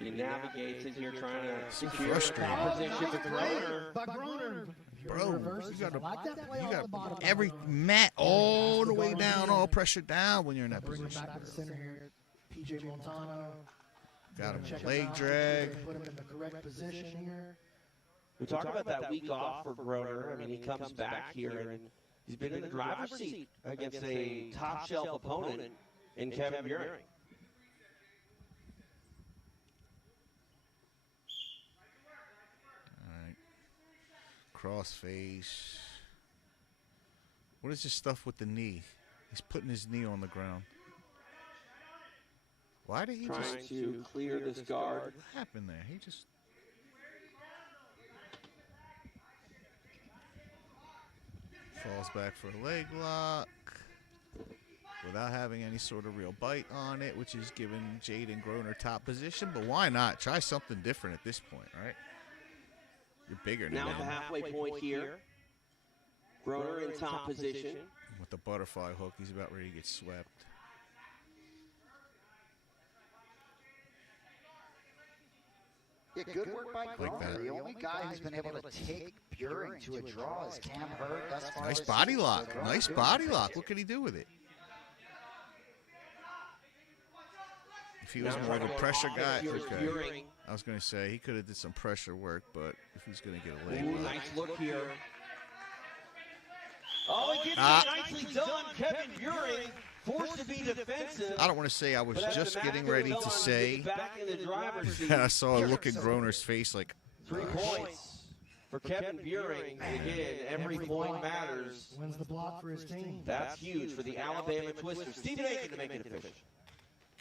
He navigates in here trying to secure top position with Groner. Bro, you got every mat all the way down, all pressure down when you're in that position. Back to the center here. PJ Montano. Got him with leg drag. Put him in the correct position here. We talk about that week off for Groner. I mean, he comes back here and he's been in the driver's seat against a top shelf opponent in Kevin Buring. Crossface. What is this stuff with the knee? He's putting his knee on the ground. Why did he trying to clear this guard? What happened there? He just falls back for a leg lock without having any sort of real bite on it, which is giving Jaden Groner top position. But why not? Try something different at this point, right? You're bigger now. Now at the halfway point here. Groner in top position. With the butterfly hook, he's about ready to get swept. Yeah, good work by Groner. The only guy who's been able to take Buring to a draw is Cam Hurd. Nice body lock. Nice body lock. What can he do with it? If he was more of a pressure guy, okay. I was going to say he could have did some pressure work, but if he's going to get a leg lock. Nice look here. Oh, he gets it nicely done. Kevin Buring forced to be defensive. I don't want to say I was just getting ready to say that I saw a look in Groner's face like 3 points for Kevin Buring. And again, every point matters. Wins the block for his team. That's huge for the Alabama Twisters. Stephen Aiken to make it official.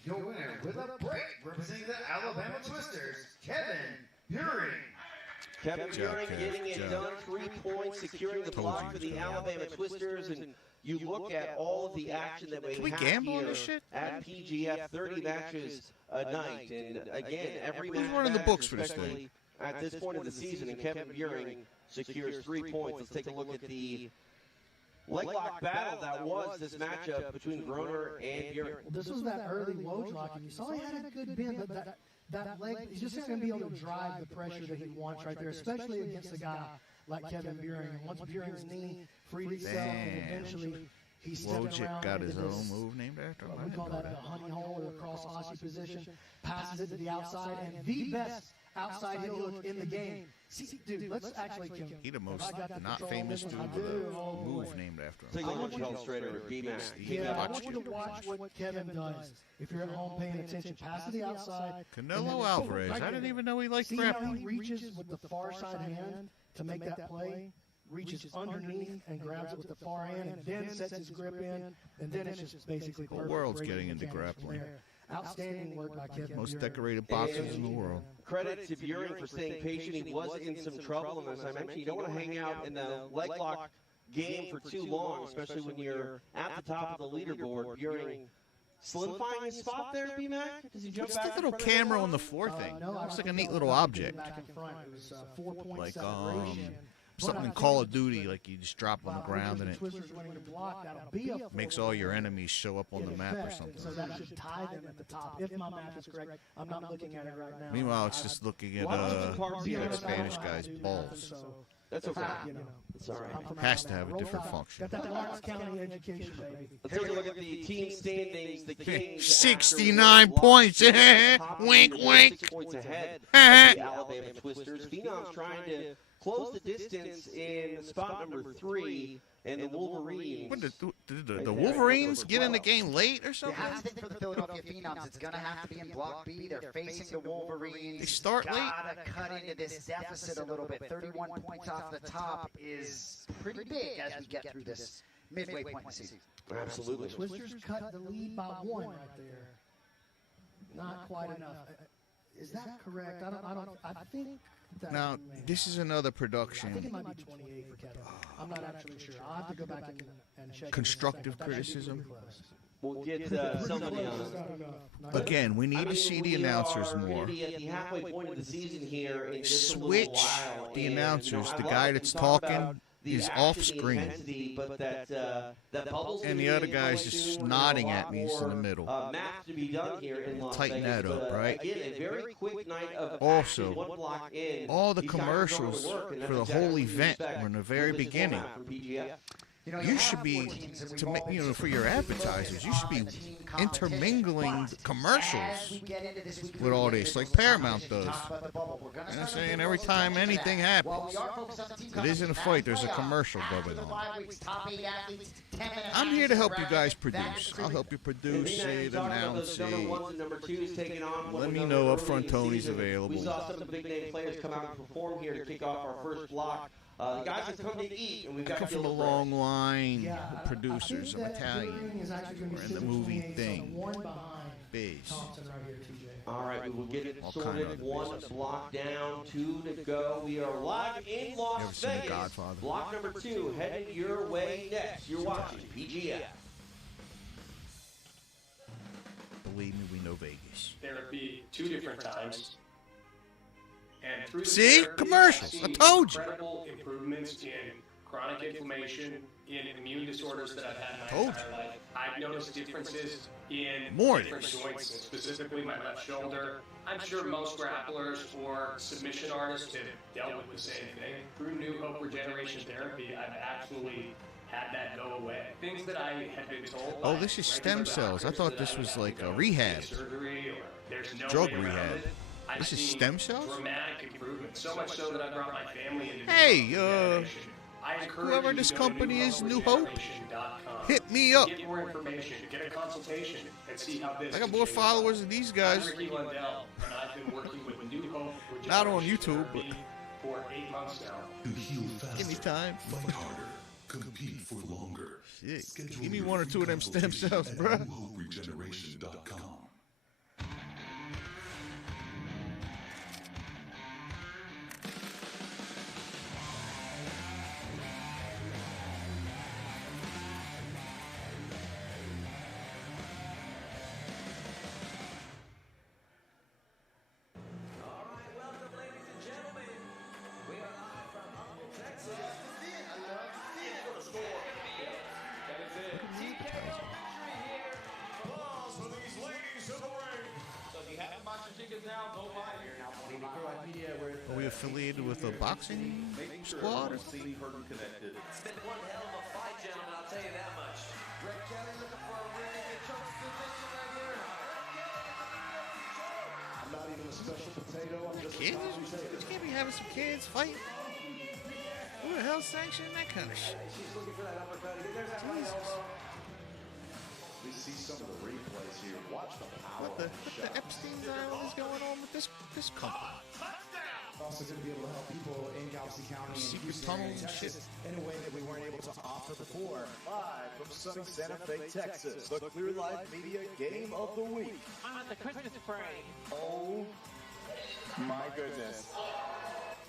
Your winner with a break, representing the Alabama Twisters, Kevin Buring. Kevin Buring getting it done, 3 points, securing the block for the Alabama Twisters. And you look at all of the action that we have here at PGF, 30 matches a night. And again, every match running the books for this thing at this point of the season, and Kevin Buring secures 3 points. Let's take a look at the leg lock battle that was this matchup between Groner and Buring. Well, this was that early Woj lock, and you saw he had a good bend, but that leg, he's just not going to be able to drive the pressure that he wants right there, especially against a guy like Kevin Buring. And once Buring's knee freed itself, and eventually he's stepping around. Got his own move named after him. We call that a honey hole or a cross Aussie position. Passes it to the outside, and the best outside heel look in the game. See, dude, let's actually kill him. He the most not famous dude with a move named after him. Take a look at straight over B-Mac. Yeah, I want you to watch what Kevin does. If you're at home paying attention, pass to the outside. Canelo Alvarez. I didn't even know he liked grappling. See how he reaches with the far side hand to make that play? Reaches underneath and grabs it with the far hand, and then sets his grip in, and then it's just basically perfect. The world's getting into grappling. Outstanding work by Kevin. Most decorated boxers in the world. Credit to Buring for staying patient. He was in some trouble, and as I mentioned, you don't want to hang out in the leg lock game for too long, especially when you're at the top of the leaderboard. Buring solidifying his spot there, B-Mac? Does he jump back? What's the little camera on the floor thing? Looks like a neat little object. Back in front. It was 4 points like separation. something in Call of Duty, like you just drop on the ground and it Twister's winning the block, that'll be a makes all your enemies show up on the map or effect, something. So that should tie them at the top. If my math is correct, I'm not looking at it right now. Meanwhile, it's just looking at that Spanish guy's balls. That's okay. You know, It's all right. Has to have a different function. Got that Lawrence County education, baby. Let's take a look at the team standings. The Kings 69 points. Wink, wink. 6 points ahead of the Alabama Twisters. Phenoms trying to close the distance in spot number 3, and the Wolverines. What, did the Wolverines get in the game late or something? You have to think for the Philadelphia Phenoms, it's going to have to be in Block B. They're facing the Wolverines. They start late? Gotta cut into this deficit a little bit. 31 points off the top is pretty big as we get through this midway point in the season. Absolutely. Twisters cut the lead by 1 right there. Not quite enough. Is that correct? I think that Now, this is another I think it production. might be 28 for Kevin. I'm not actually sure. I'll have to go back and check. Constructive That should be criticism. pretty close. We'll get somebody on it. Again, we need to see the announcers more. At the halfway point of the season here in just a little Switch while, the and, announcers. I The love guy to that's talk about talking the is action, off the screen. intensity, but that bubble's And the gonna other be guy's coming just soon. nodding There's a at lot me. He's in the more, middle. math to be done here in Las Tighten Vegas, that up, but, right? Again, a very quick night of Also, action, 1 block in. all the These guys are going commercials to work, and for the that's whole exactly what we event expect were in the from very this beginning. format from PGF. You should be, to make, for your advertisers, you should be intermingling the commercials with all this, like Paramount does. You know what I'm saying? Every time anything happens, it isn't a fight, there's a commercial going on. I'm here to help you guys produce. I'll help you produce it, announce it. Let me know upfront Tony's available. We saw some of the big name players come out and perform here to kick off our first block. The guys have come to eat, and we've I got come to from a feel the long line Yeah, of producers. I'm Italian. We're in the movie thing. Biz. All right, we will get it All sorted. kind of 1 block down, 2 to go. We are live in You ever Las seen The Vegas. Godfather? Block number 2 heading your way next. You're watching PGF. Believe me, we know Vegas. There would be 2 different times. And through the See? therapy, Commercials. I've I seen told you. Incredible improvements in chronic inflammation, in immune disorders that I've had my Told entire life. I've noticed differences in More different this. joints, specifically my left shoulder. I'm sure most grapplers or submission artists have dealt with the same thing. Through New Hope Regeneration Therapy, I've actually had that go away. Things that I had been told. Oh, by this is stem regular cells. I doctors thought that this I would was have to like a go rehab. get surgery, or there's no Drug way around rehab. it. I've This is seen stem cells? Dramatic improvement, so much so that I brought my family into Hey, regeneration. I encourage whoever you this to go to company is, New Hope, newhoperegeneration.com. hit me up. Get more information, get a consultation, and see how this I got can more change followers than these I'm guys. Ricky Lundell, and I've been working with New Hope Not on Regeneration YouTube, but Therapy for 8 months now. To heal faster, anytime. fight harder, compete for longer. Shit. Schedule Give me your 1 or free 2 of them stem consultation cells, at bro. newhoperegeneration.com. Are we affiliated with a boxing squad? It's been one hell of a fight, gentlemen, I'll tell you that much. Greg Kelly looking for a really good choke position right here. I'm not even a special potato. I'm just Kids? a potato. You can't be having some kids fight. Who the hell sanctioning that kind of shit? She's looking for that uppercut. There's that right elbow. We see some of the replays here. Watch the power. What the Epstein Island is going on with this company? Also going to be able to help people in Galveston County and Secret Houston tunnels area, and Texas in a way that we weren't able to offer before. Live from sunny Santa Fe, Texas, the Clear Life Media Game of the Week. On the Christmas parade. Oh my goodness.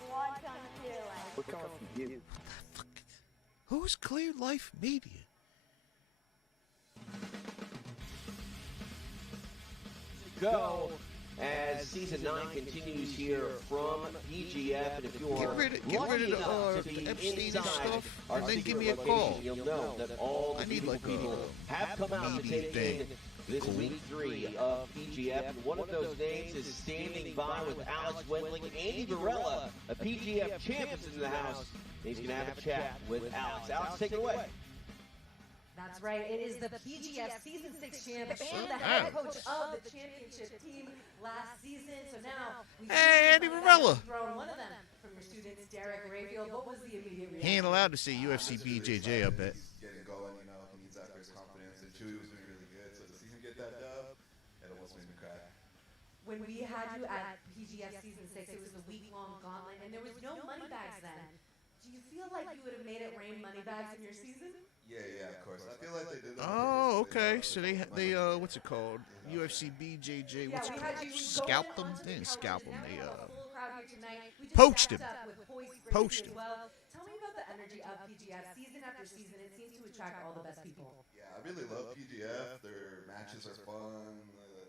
What's on Clear Life? We're coming from you. Who's Clear Life Media? Go. as Season 9 continues here from PGF. And if you're Get rid of the Epstein stuff, and then give me a call. You'll know that all the people have come out to take in this week 3 of PGF. And one of those names is standing by with Alex Wendling. Andy Varela, a PGF champ, is in the house. He's going to have a chat with Alex. Alex, take it away. That's right. It is the PGF Season 6 champ and the head coach of the championship team last season. So now hey, Andy Varela. Thrown one of them from your students, Derek Rayfield. What was the immediate reaction? He ain't allowed to see UFC BJJ, I bet. Getting going, you know, he needs that first confidence. And Chewy was doing really good, so to see him get that dub, it almost made me cry. When we had you at PGF Season 6, it was a week-long gauntlet, and there was no money bags then. Do you feel like you would have made it rain money bags in your season? Yeah, of course. I feel like they did that. Oh, okay. So they what's it called? UFC BJJ. What's it called? Scalped them? They didn't scalp them. They poached him. Poached him. Tell me about the energy of PGF season after season. It seems to attract all the best people. Yeah, I really love PGF. Their matches are fun.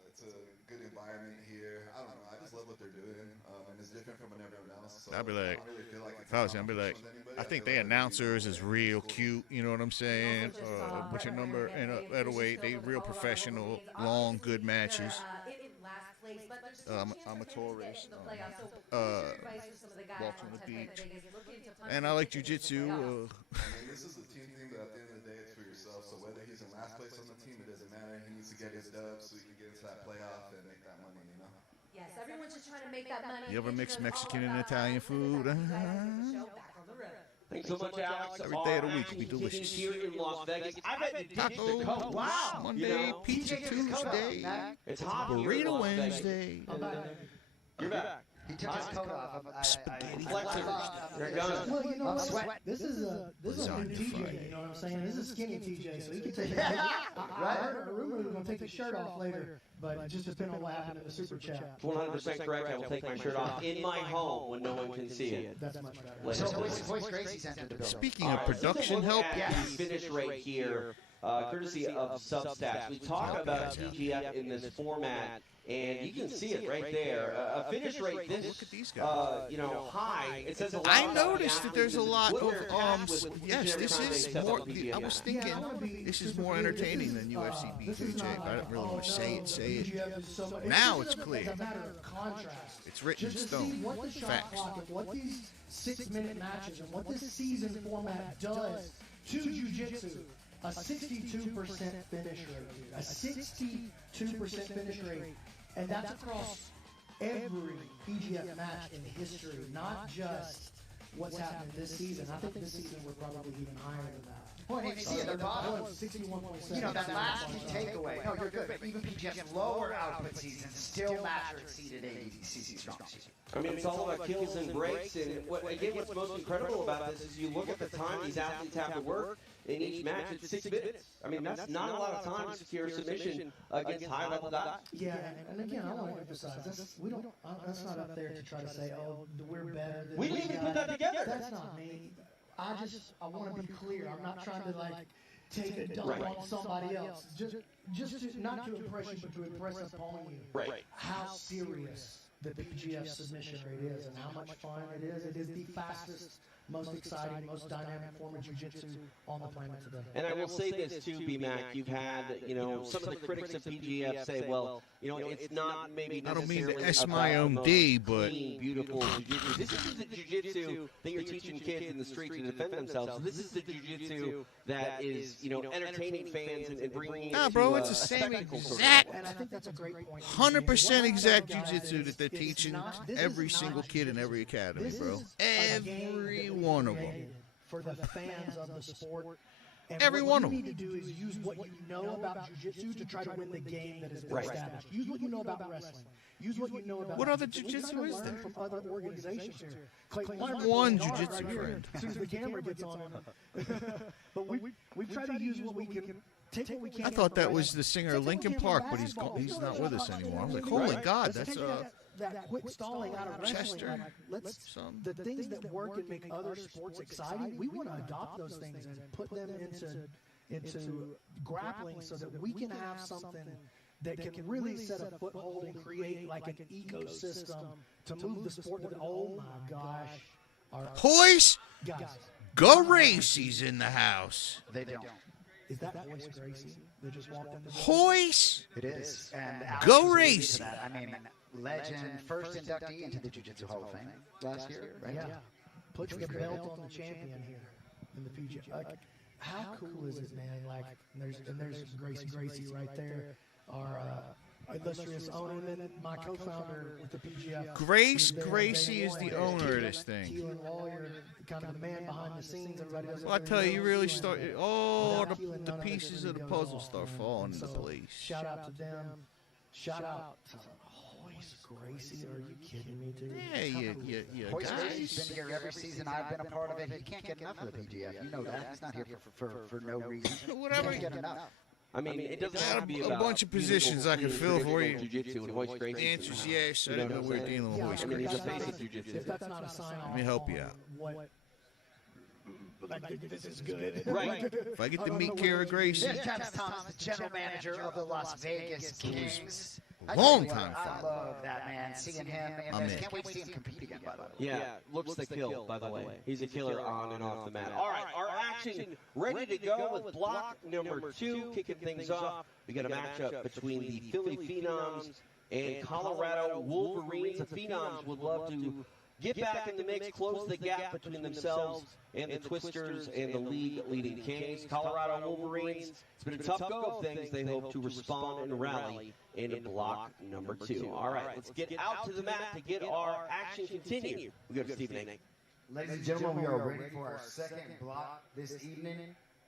It's a good environment here. I don't know. I just love what they're doing, and it's different from everyone else. So I'd be like, I don't really feel like I'd be like, I think the announcers is real cute. You know what I'm saying? What's your number? And by the way, they real professional, long, good matches. I'm a tourist. Walking on the beach, and I like jujitsu. I mean, this is a team thing, but at the end of the day, it's for yourself. So whether he's in last place on the team, it doesn't matter. He needs to get his dubs so he can get into that playoff and make that money, you know? Yes, everyone's just trying to make that money. You ever mix Mexican and Italian food? Thanks so much, Alex. Every day of the week will be delicious. Here in Las Vegas. I've had to Tacos, wow. Monday, pizza Tuesday, It's hot here in burrito Las Vegas. Wednesday. You're back. He took his coat off. Spaghetti. There it goes. Well, you know I'm what? sweating. This is a new TJ. You know what I'm saying? This is skinny TJ, so he can take. I heard a rumor he was going to take his shirt off later, but it just depends on what happened in the super chat. 100% correct. I will take my shirt off in my home when no one can see it. That's much better. So Voice Gracie's entered the building. Speaking of production help, The finish rate here, courtesy of Substats. We talk about PGF in this format. And you can see it right there. A finish rate this, high. It says a lot. I noticed that there's a lot of yes, this is more. I was thinking this is more entertaining than UFC BJJ. I don't really want to say it. Now it's clear. It's written in stone. Facts. What these 6-minute matches and what this season format does to jiu-jitsu. A 62% finish rate. A 62% finish rate. And that's across every PGF match in history, not just what's happening this season. I think this season we're probably even higher than that. Well, and you see at the bottom, 61.7. you know, that last key takeaway. No, you're good. But even PGF's lower output seasons still match or exceeded ADCC strong season. I mean, it's all about kills and breaks. And what's most incredible about this is you look at the time these athletes have to work in each match. It's 6 minutes. I mean, that's not a lot of time to secure a submission against high-level guys. Yeah, and again, I want to emphasize that's not up there to try to say, oh, we're better than we didn't even put that together. That's not me. I want to be clear. I'm not trying to take a dump on somebody else. Just to, not to impress you, but to impress upon you how serious the PGF submission rate is and how much fun it is. It is the fastest, most exciting, most dynamic form of jiu-jitsu on the planet today. And I will say this too, B-Mac, you've had, some of the critics of PGF say, well, it's not maybe I don't mean to necessarily S my own D, but clean, beautiful jiu-jitsu. This is the jiu-jitsu that you're teaching kids in the street to defend themselves. This is the jiu-jitsu that is, entertaining fans and bringing it bro, to it's the same spectacle. exact, And I think that's a great point. 100% exact jiu-jitsu that they're teaching every single kid in every academy, bro. Every one of them. For the fans of the sport. And Every one of What them. you need to do is use what you know about jiu-jitsu to try to win the game that has been established. Use what you know about wrestling. Use what you know about. What other We try to jiu-jitsu is learn there? From other organizations here. Clayton, One jiu-jitsu right here, friend. as soon as the camera gets on him. But we try to use what we can. Take what we can. I thought that was the singer of Linkin Park, but he's not with us anymore. I was like, holy God, that's that quick stalling out of wrestling. Chester. The things that work and make other sports exciting, we want to adopt those things and put them into grappling so that we can have something that can really set a foothold and create like an ecosystem to move the sport. Oh my gosh. Poise, Guys. Gracie's in the house. They don't. Is that Hoist Gracie that just walked in the door? Hoist. It is. And Gracie. I mean, legend, first inductee into the Jiu-Jitsu Hall of Fame last year, right? Yeah. Puts the belt on the champion here in the PGF. Like, how cool is it, man? Like, there's Gracie right there. Our illustrious owner, and then my co-founder with the PGF. Gracie is the owner of this thing. Keelan Lawyer, kind of the man behind the scenes. Everybody does. Well, I tell you, you really start. Oh, the pieces of the puzzle start falling into place. Shout out to them. Shout out to Hoist Gracie. Are you kidding me, dude? Yeah, Hoist Gracie's guys. been here every season. I've been a part of it. He can't get enough of the PGF. You know that. He's not here for no reason. Whatever. He can't get enough. I mean, it doesn't have to be A about bunch of positions I can fill for you. Jiu-jitsu and Hoist Gracie. The answer is yes. I didn't know we were dealing with Hoist I mean, he's a Gracie. face of jiu-jitsu. If that's not a sign off, Let me help you out. Like, this is good. Right. If I get to meet Kara Gracie, This Travis Thomas, the general manager of the Las Vegas Kings. long time I follow. love that, man. Seeing him in I'm this. in. Can't wait to see him compete again, by the way. Yeah, looks the kill, by the way. He's a killer on and off the mat. All right, our action ready to go with block number 2. Kicking things off, we got a matchup between the Philly Phenoms and Colorado Wolverines. The Phenoms would love to get back in the mix, close the gap between themselves and the Twisters and the league-leading Kings. Colorado Wolverines, it's been a tough go of things. They hope to respond and rally in block number 2. All right, let's get out to the mat to get our action continued. We go to Stephen A. Ladies and gentlemen, we are ready for our second block this evening.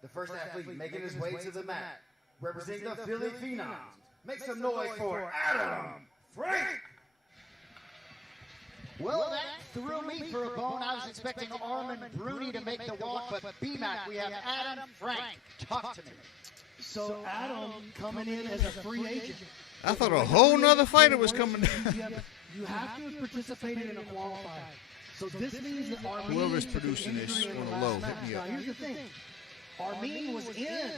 The first athlete making his way to the mat, representing the Philly Phenoms. Make some noise for Adam Frank. Well, that threw me for a bone. I was expecting Armin Bruni to make the walk, but BMAC, we have Adam Frank. Talk to me. So Adam coming in as a free agent. I thought a whole nother fighter was coming down. You have to have participated in a qualifier. So this means that Armin, Whoever's producing this on the low, hit me now up. here's the thing. Armin was in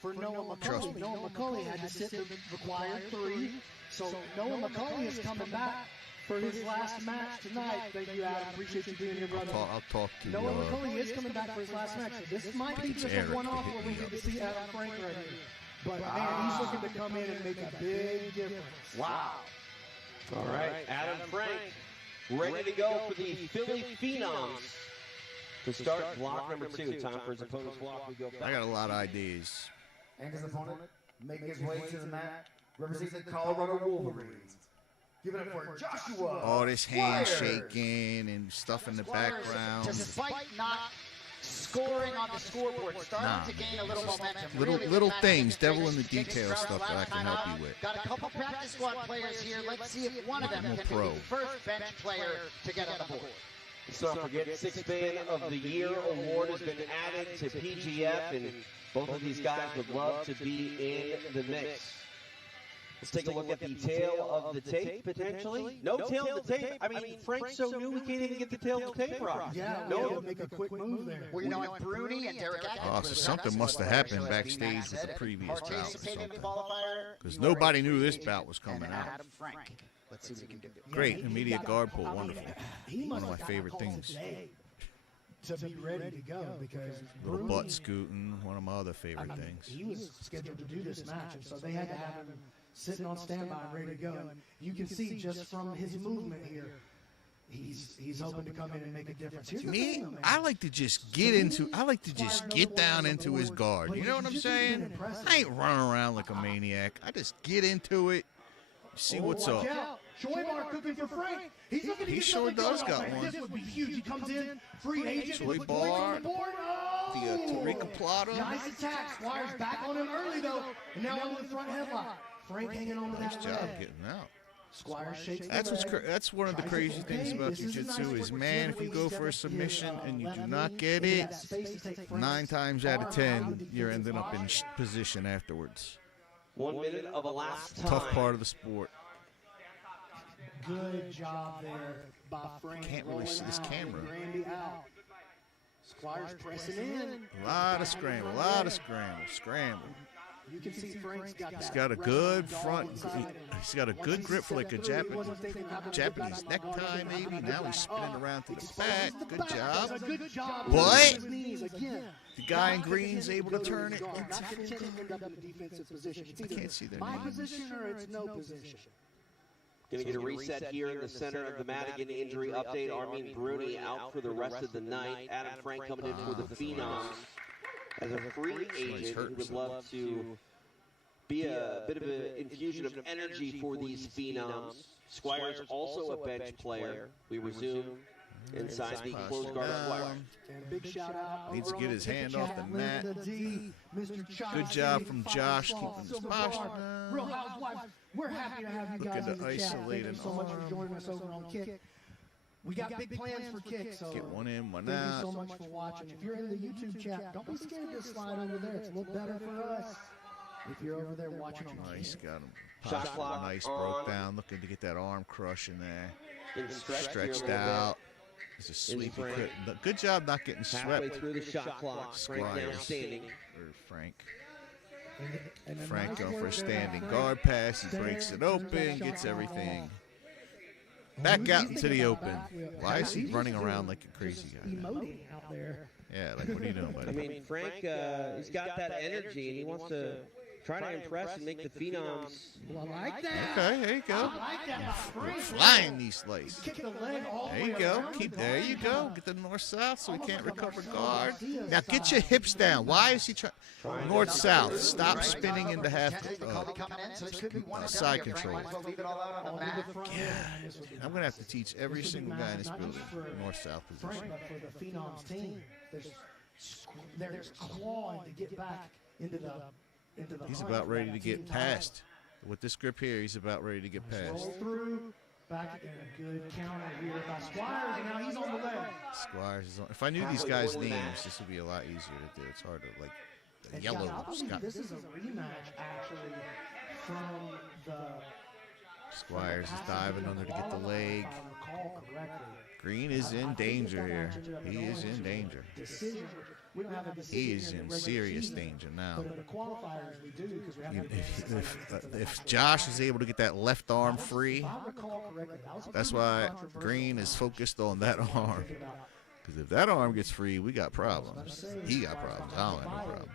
for Noah Trust McCulley. me. Noah McCulley had to sit the required 3. So Noah McCulley is coming back for his last match tonight. Thank you, Adam. Appreciate you being here, brother. I'll talk to Noah McCulley is coming back for his last match. So this might be just a Eric one-off to hit where we me get up. to see Adam Frank right here. But man, he's looking to come in and make a big difference. Wow. All right, Adam Frank ready to go for the Philly Phenoms to start block number 2. Time for his opponent's walk. We go back. I got a lot of ideas. And his opponent making his way to the mat, representing the Colorado Wolverines. Give it up for Joshua. All this handshaking and stuff in the background. Despite not scoring on the scoreboard, starting to gain a little momentum. Little things, devil in the detail stuff that I can help you with. Got a couple practice squad players here. Let's see if one of them More can pro. be the first bench player to get on the board. Let's not forget, 6th Man of the Year award has been added to PGF, and both of these guys would love to be in the mix. Let's take a look at the tail of the tape, potentially. No tail of the tape. I mean, Frank's so new, we can't even get the tail of the tape right. Yeah, No. make a quick move there. Well, you know, and Bruni and Derek Atkins. Oh, so something must have happened backstage with the previous bout or Participated in the something. qualifier. Because nobody knew this bout was coming And out. Adam Frank. Let's see what we can do. Great, immediate guard pull, wonderful. He One must of my have favorite gotten a call things. today to be ready to go because Little Bruni, butt scooting, one of my other favorite things. he was scheduled to do this match, and so they had to have him sitting on standby, ready to go. And you can see just from his movement here, he's hoping to come in and make a difference. Here's the Me, thing, though, man. I like to just get down into his guard. You know what I'm saying? I ain't running around like a maniac. I just get into it, see what's Watch up. out. Choibar cooking for Frank. He's looking to He get sure something does going got on. one. This would be huge. He comes in, free agent. Choi with points on the Bar, board. Oh! the Tariqa Plata. Nice attack. Squires back on him early, though. And now on the front headlock. Frank hanging on to Nice that job leg. getting out. Squires shakes the That's leg. that's one of the crazy things about jiu-jitsu is, man, if you go for a submission and you do not get it, 9 times out of 10, you're ending up in position afterwards. 1 minute of elapsed time. Tough part of the sport. Good job there by Frank. Can't really see this Rolling out, camera. Randy out. Squires pressing in. A lot of scramble, scramble. You can see Frank's got He's that got a red good dog front. inside him. He's got a Once good he grip for like a stepped through, he wasn't thinking how to Japanese get back. necktie, maybe. Now he's spinning around to the back. Good Does job. a good job But with his knees again. the guy in green's able to turn it. Not gonna end up in a defensive position. It's either can't see their my names. position or it's no position. Going to get a reset here in the center of the mat. Again, injury update. Armin Bruni out for the rest of the night. Adam Frank coming in for the Phenoms as a free agent who would love to be a bit of an infusion of energy for these Phenoms. Squire's also a bench player. We resume inside the closed guard Squire. And big shout out. Needs to get his hand off the mat. Mr. Good job from Josh keeping his posture Real down. Housewives, we're happy to have you Looking guys to in the chat. isolate Thank you an so much for arm. joining us over on Kick. We got big plans for Kick, so Get one in, one thank you out. so much for watching. If you're in the YouTube chat, don't be scared to slide over there. It's a little better for us. If you're over there watching on Nice, Kick. got him. Shot Posture clock nice, on. broke down. Looking to get that arm crush in there. Getting stretched here a Stretched little bit. out. It's a sweep. Frank. Good job not getting Halfway swept. through the shot clock. Frank now Squires. standing. Or Frank. And a Frank nice going for a work there by standing Frank. guard pass. He There, breaks it turns open, that gets shot everything. off. Back He's out into thinking the about open. back wheel. Why is he He's running just around doing- like a crazy just guy? emoting out there. Yeah, like what are you doing, I buddy? mean, Frank, he's got that energy, and he wants to try to impress and make the Phenoms. Well, I like that. Okay, there you go. I like that by Frank. Flying these slices. Kick the leg all the There you way go. around Keep the there. You ball. go. Get the north south so he can't recover Marcelo guard. Garcia Now get your hips down. Why is he trying north south? Stop spinning into half side control. I'm gonna have to teach every single guy in this building north south Frank, position. but for the Phenoms team, there's clawing to get back into the He's hunt about for ready that to get team title. past. With this grip here, he's about ready to get past. Roll through, back and a good counter here by Squires, and now he's on the leg. Squires is on. If I knew these guys' names, this would be a lot easier to do. It's hard to like the And yellow guys, I believe Scott. this is a rematch actually from the Squires is diving under to get the leg. if I recall correctly. Green is in danger here. He is in danger. Decision. We don't have a decision He is here in the regular serious season, danger now. But in the qualifiers we do because we have If Josh is able to get that left arm free, If I recall correctly, that was a that's pretty why controversial Green is focused on that arm. Because if that arm gets free, we got problems. He got problems. I don't have no problem.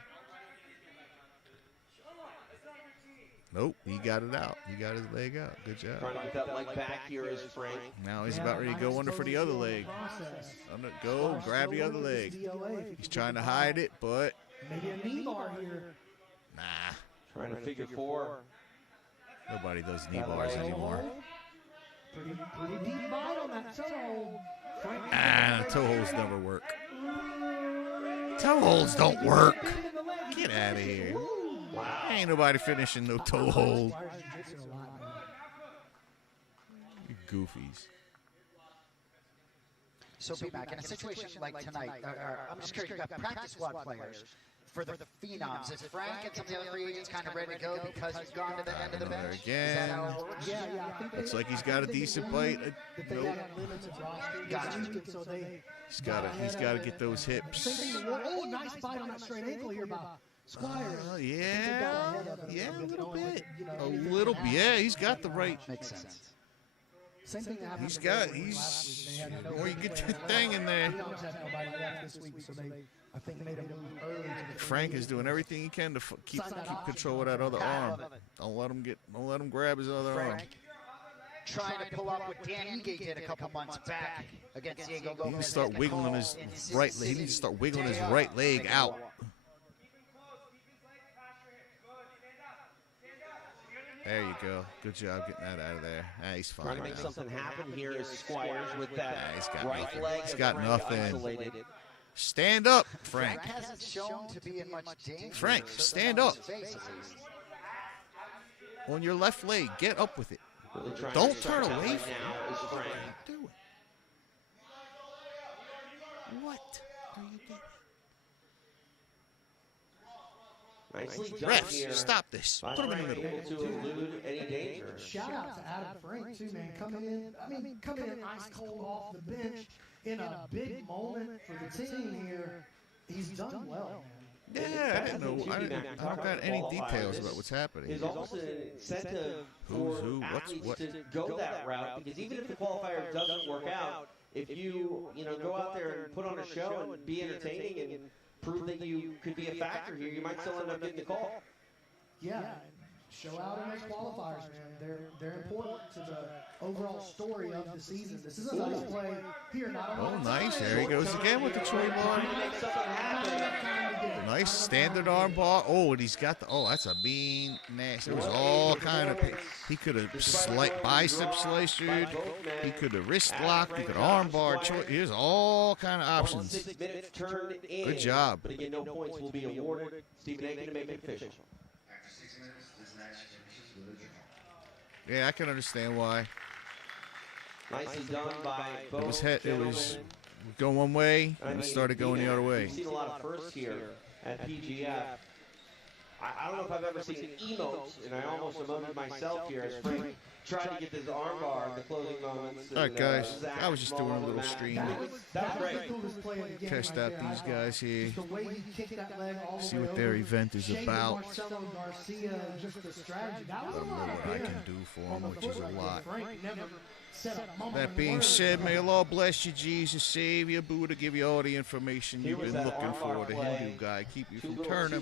Nope, he got it out. He got his leg out. Good job. Trying to get that leg back here is Frank. Now he's about ready to go under for the other leg. Go, grab the other leg. He's trying to hide it, but maybe a knee bar here. nah. Trying to figure four. Nobody does knee bars anymore. Pretty deep bite on that toe hold. Frank Toe holds never work. Toe holds don't work. Get out of here. Ain't nobody finishing no toe hold. You goofies. So be back in a situation like tonight. I'm just curious, you've got practice squad players for the Phenoms. Is Frank and some of the other free agents kind of ready to go because he's gone to the end of the bench? Is that how it works? Yeah, I think Looks like he's got a decent bite. Nope. Gotcha. He's got to get those hips. Oh, nice bite on that straight ankle here by Squires. Yeah, a little bit. A little bit. Yeah, he's got the right. Makes sense. Same thing that happened He's to got. them last week. They had no Or you get player that thing in there. Phenoms had nobody left this week, so they, I think, made a move early to the Frank is doing everything he can to keep control of that other arm. Don't let him grab his other arm. Trying to pull up what Dan Ige did a couple months back against Diego Gomez. He needs to start wiggling his right leg. He needs to start wiggling his right leg out. There you go. Good job getting that out of there. He's fine Trying to make now. something happen here is Squires with that He's got right nothing. leg. He's of got Frank nothing. isolated. Stand up, Frank. Frank hasn't shown to be in much danger. Frank, stand up. On your left leg. Get up with it. Really trying Don't to turn stretch out away right from now is Frank. What are you doing? Nicely done Refs, here. stop this. By Put him in the Frank, middle. able to elude any danger. Shout out to Adam Frank too, man. Coming in ice cold off the bench in a big moment for the team here. He's done well, man. Yeah, I didn't know. I don't got any details about what's happening. Is also an incentive Who's for who? What's athletes what? to go that route, because even if the qualifier doesn't work out, if you go out there and put on a show and be entertaining and prove that you could be a factor here, you might still end up getting the call. Yeah, show out and make qualifiers, man. They're important to the overall story of the season. This is a nice play here. Oh, nice. There he goes again with the tree bar. Nice standard arm bar. Oh, and he's got the. Oh, that's a mean, nasty. It was all kind of. He could have bicep slicered. He could have wrist locked. He could arm bar. Here's all kind of options. 6 minutes turned in. Good job. But again, no points will be awarded. Stephen Aiken to make it official. After 6 minutes, this match finishes with a draw. Yeah, I can understand why. Nicely done by both It was going one way, and it started going the other way. We've seen a lot of firsts here at PGF. I don't know if I've ever seen emotes, and I almost emoted myself here as Frank tried to get this arm bar in the closing moments. All right, guys. I was just doing a little stream. That was great. Test out these guys here. The way he kicked that leg all the See way what their over, event is shaking about. Marcelo Garcia and just the strategy. That I was a don't know lot what of I beer can do for on them, the which is a foot. lot. Frank never said a mumble That being word. said, may the Lord bless you, Jesus, Savior, Buddha, give you all the information you've been looking for. The Hindu guy, keep you from turning